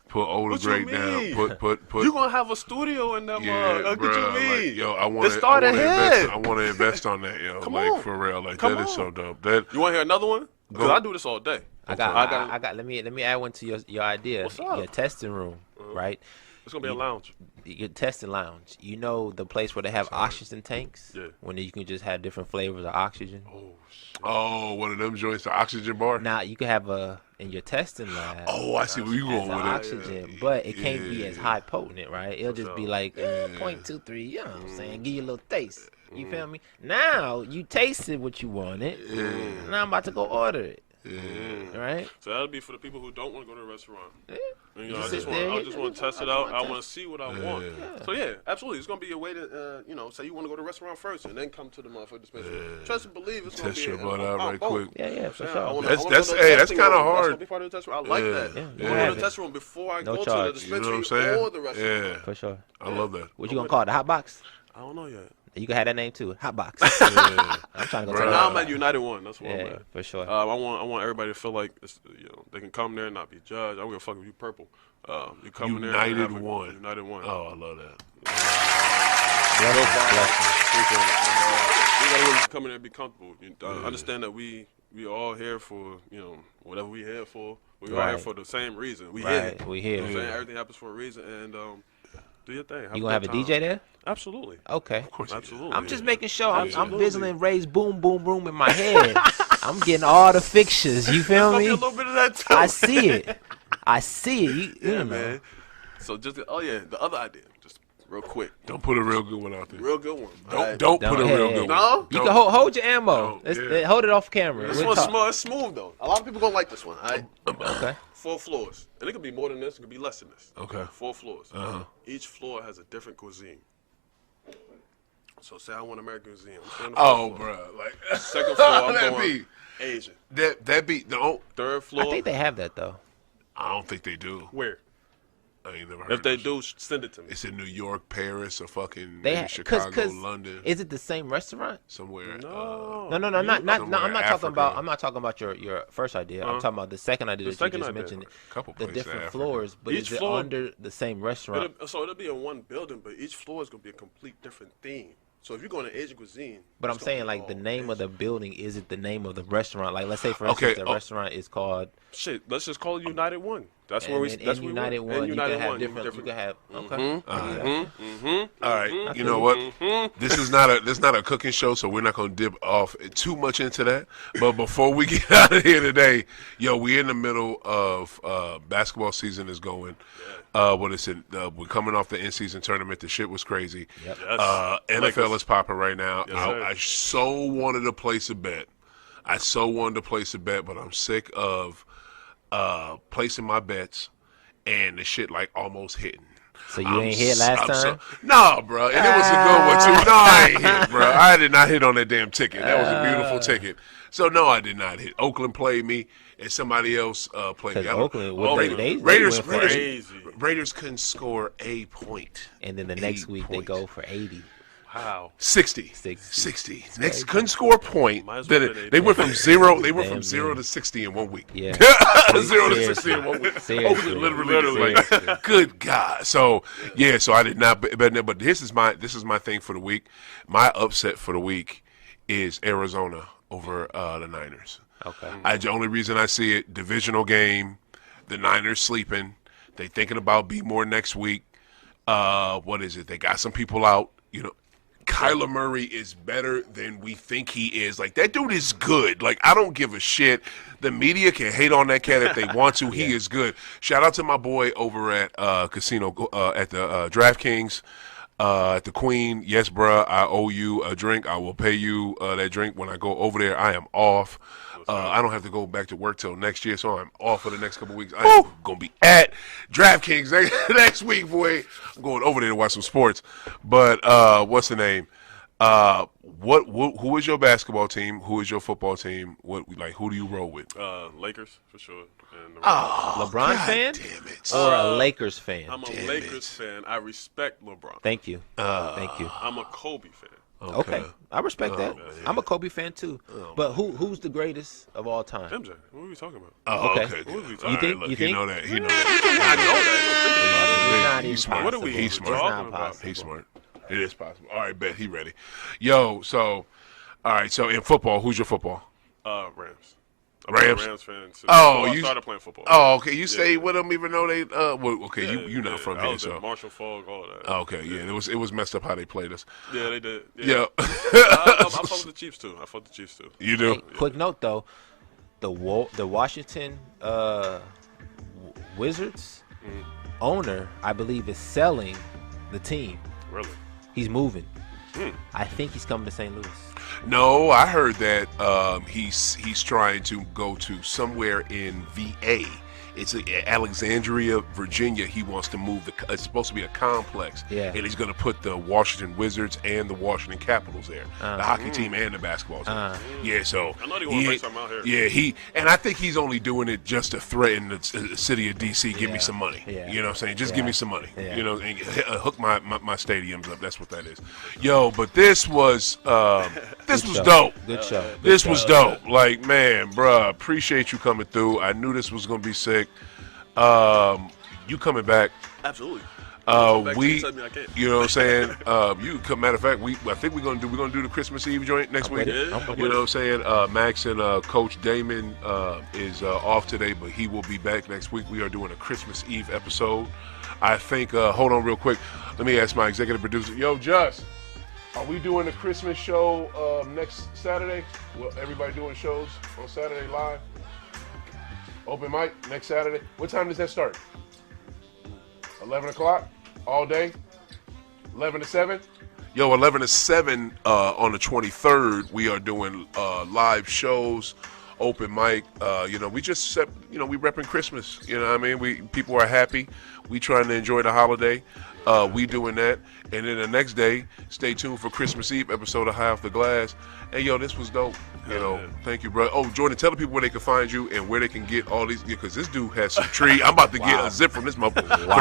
Put OThaGreat down. Put. You gonna have a studio in that mug? What you mean? Like, yo, I want to ahead. I want to invest on that, yo. Come like on. for real. Like Come that is on. so dope. That You want to hear another one? Because Go. I do this all day. I got. Let me add one to your idea. What's up? Your testing room, right? It's gonna be a lounge. Your testing lounge. You know the place where they have oxygen tanks? Yeah. When you can just have different flavors of oxygen. oh, one of them joints, the oxygen bar. Now you can have in your testing lab. Oh, I see where you going as with it. oxygen, but it can't be as high potent, right? It'll just be sure. like 0.23. You know what I'm saying? Give you a little taste. You feel me? Now you tasted what you wanted. Now I'm about to go order it. Right? So that'll be for the people who don't want to go to a restaurant. You know, Just I sit just there, want to test it out. I want to see what I want. Yeah. So yeah, absolutely. It's gonna be a way to, say you want to go to a restaurant first and then come to the motherfucking dispensary. Trust and believe it's gonna Test be your butt out right quick. Yeah, for Yeah, I sure. wanna- That's- I wanna that's- go to the hey, that's testing kinda room. hard. That's gonna be part of the test room. I like that. Yeah. I want to go to the test room before I No go charge. to the You know what I'm dispensary saying? or the restaurant. Yeah. For sure. I love that. What you gonna call it? The hot box? I don't know yet. You can have that name too. Hot box. Yeah. I'm trying to go Bruh. to Now the I'm at United One. That's where I'm Yeah, at. for sure. I want everybody to feel like they can come there and not be judged. I don't give a fuck if you purple. You come in there. and United have a- One. United One. Oh, I love that. Appreciate it. And, we gotta really come in there and be comfortable. Understand that we all here for whatever we here for. We all here Right. for the same reason. We Right, here. we You here. know what I'm saying? Everything happens for a reason. And do your thing. You gonna have a DJ there? Absolutely. Okay. Of course. Absolutely. I'm just making sure. I'm Absolutely. visualizing Ray's boom boom room in my head. I'm getting all the fixtures. You feel There's gonna be me? a little bit of that too. I see it. I see it. You Yeah, know. man. So just the other idea, just real quick, Don't put a real good one out there. real good one. Don't put a Hey, real hey. good one. No? You can hold your ammo. No, yeah. Hold it off camera. This We'll one's talk. small. It's smooth though. A lot of people gonna like this one. All right. Okay. 4 floors, and it could be more than this. It could be less than this. Okay. 4 floors. Uh-huh. Each floor has a different cuisine. So say I want American cuisine. I'm staying on the Oh, first floor. bro. Like, Second floor, I'm that going be Asian. that be the. Third floor. I think they have that though. I don't think they do. Where? I ain't never heard. If they of do, send it to me. it's in New York, Paris, or fucking They maybe have Chicago, cause London, is it the same restaurant? somewhere. No. No, not. somewhere I'm not in talking Africa. about. I'm not talking about your first idea. I'm talking about the second idea The that you second just idea. mentioned. Couple The places in different Africa. floors, but Each is it floor- under the same restaurant? It'll be in one building, but each floor is gonna be a complete different theme. So if you're going to Asian cuisine, But I'm it's gonna saying be like the all name of the Asian. building, is it the name of the restaurant? Like let's say for Okay, instance the restaurant is called Shit, let's just call it United One. That's where we. and That's where United we One. You United can have One, different. You can have okay. All right, you know what? This is not a cooking show, so we're not gonna dip off too much into that. But before we get out of here today, yo, we're in the middle of basketball season is going. What is it? We're coming off the in-season tournament. The shit was crazy. Yep. Yes. NFL Lakers. is popping right now. Yes, sir. I so wanted to place a bet. But I'm sick of placing my bets and the shit like almost hitting. So you ain't hit last time? No, bro. And it was a good one, too. No, I ain't hit, bro. I did not hit on that damn ticket. That was a beautiful ticket. So, no, I did not hit. Oakland played me, and somebody else played me. Because Oakland, they Raiders couldn't score a point. And then the next week they go for 80. Wow. 60. Next couldn't score a point. Then they went from zero. They went from 0 to 60 in 1 week. Yeah. 0 to 60 in 1 week. Seriously. Literally. Like, good God. So yeah. So I did not bet that. But this is my thing for the week. My upset for the week is Arizona over the Niners. Okay. The only reason I see it, divisional game, the Niners sleeping. They thinking about be more next week. What is it? They got some people out. You know. Kyler Murray is better than we think he is. Like, that dude is good. Like, I don't give a shit. The media can hate on that cat if they want to. He is good. Shout out to my boy over at Casino, at the DraftKings, at the Queen. Yes, bruh, I owe you a drink. I will pay you that drink when I go over there. I am off. I don't have to go back to work till next year, so I'm off for the next couple weeks. I'm going to be at DraftKings next week, boy. I'm going over there to watch some sports. But what's the name? Who is your basketball team? Who is your football team? Who do you roll with? Lakers, for sure. And LeBron fan? Damn it. Or a Lakers fan? I'm a Lakers fan. I respect LeBron. Thank you. Thank you. I'm a Kobe fan. Okay. I respect that. Yeah. I'm a Kobe fan too. But who's the greatest of all time? MJ. What are we talking about? Oh, Okay. okay. What are we All talking You think- look, you he think? know that. He know I that. know that. It's He's not smart. even What are we- possible. He's smart. It's talking not about? possible. He's smart. It is possible. All right, bet he ready. Yo, so, all right, so in football, who's your football? Rams. Rams? I'm a Rams fan too. Oh, I you started playing football. Oh, okay. You stayed with them even though they. You're not from I here, was at so. Marshall Falk, all that. Okay, yeah, it was messed up how they played us. Yeah, they did. Yeah, I fuck with the Chiefs too. you do. Hey, quick note though, the Washington Wizards owner, I believe, is selling the team. Really? He's moving. I think he's coming to St. Louis. No, I heard that he's trying to go to somewhere in VA. It's Alexandria, Virginia. He wants to move. It's supposed to be a complex. Yeah. And he's going to put the Washington Wizards and the Washington Capitals there. The hockey team and the basketball team. Yeah, so. I know they want to make something out here. Yeah, and I think he's only doing it just to threaten the city of D.C. Give me some money. Yeah. You know what I'm saying? Just give me some money. Yeah. You know, and hook my stadiums up. That's what that is. Yo, but this was dope. Good show. This was dope. Like, man, bruh, appreciate you coming through. I knew this was gonna be sick. You coming back? Absolutely. We, Tell me I can't. you know what I'm saying? You come. Matter of fact, I think we're gonna do the Christmas Eve joint next week. with it. Yeah. You know what I'm saying? Max and Coach Damon is off today, but he will be back next week. We are doing a Christmas Eve episode. I think. Hold on, real quick. Let me ask my executive producer. Yo, Just. Are we doing a Christmas show next Saturday? Well, everybody doing shows on Saturday live? Open mic next Saturday. What time does that start? 11 o'clock? All day? 11 to 7? Yo, 11 to 7 on the 23rd, we are doing live shows, open mic. We just set, we repping Christmas. You know what I mean? People are happy. We trying to enjoy the holiday. We doing that. And then the next day, stay tuned for Christmas Eve episode of High Off the Glass. Hey, yo, this was dope. Thank you, bro. Oh, Jordan, tell the people where they can find you and where they can get all these, because this dude has some tree. I'm about to get a zip from this from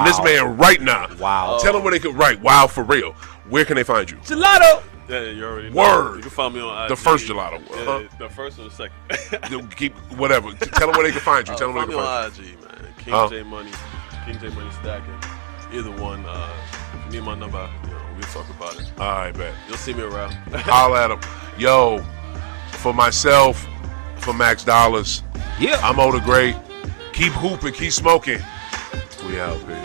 this man right now. Wow. Tell them where they can, wow, for real. Where can they find you? Gelato. Yeah, you already know. Word. You can find me on IG. The first gelato. Yeah, the first and the second. Keep whatever. Tell them where they can find you. Tell them where Find they me can find on you. IG, man. King J Money Stacking. Either one. If you need my number, we'll talk about it. All right, bet. You'll see me around. Holla at him. Yo, for myself, for Max Dollars, Yeah. I'm OThaGreat. Keep hooping, keep smoking. We out, baby.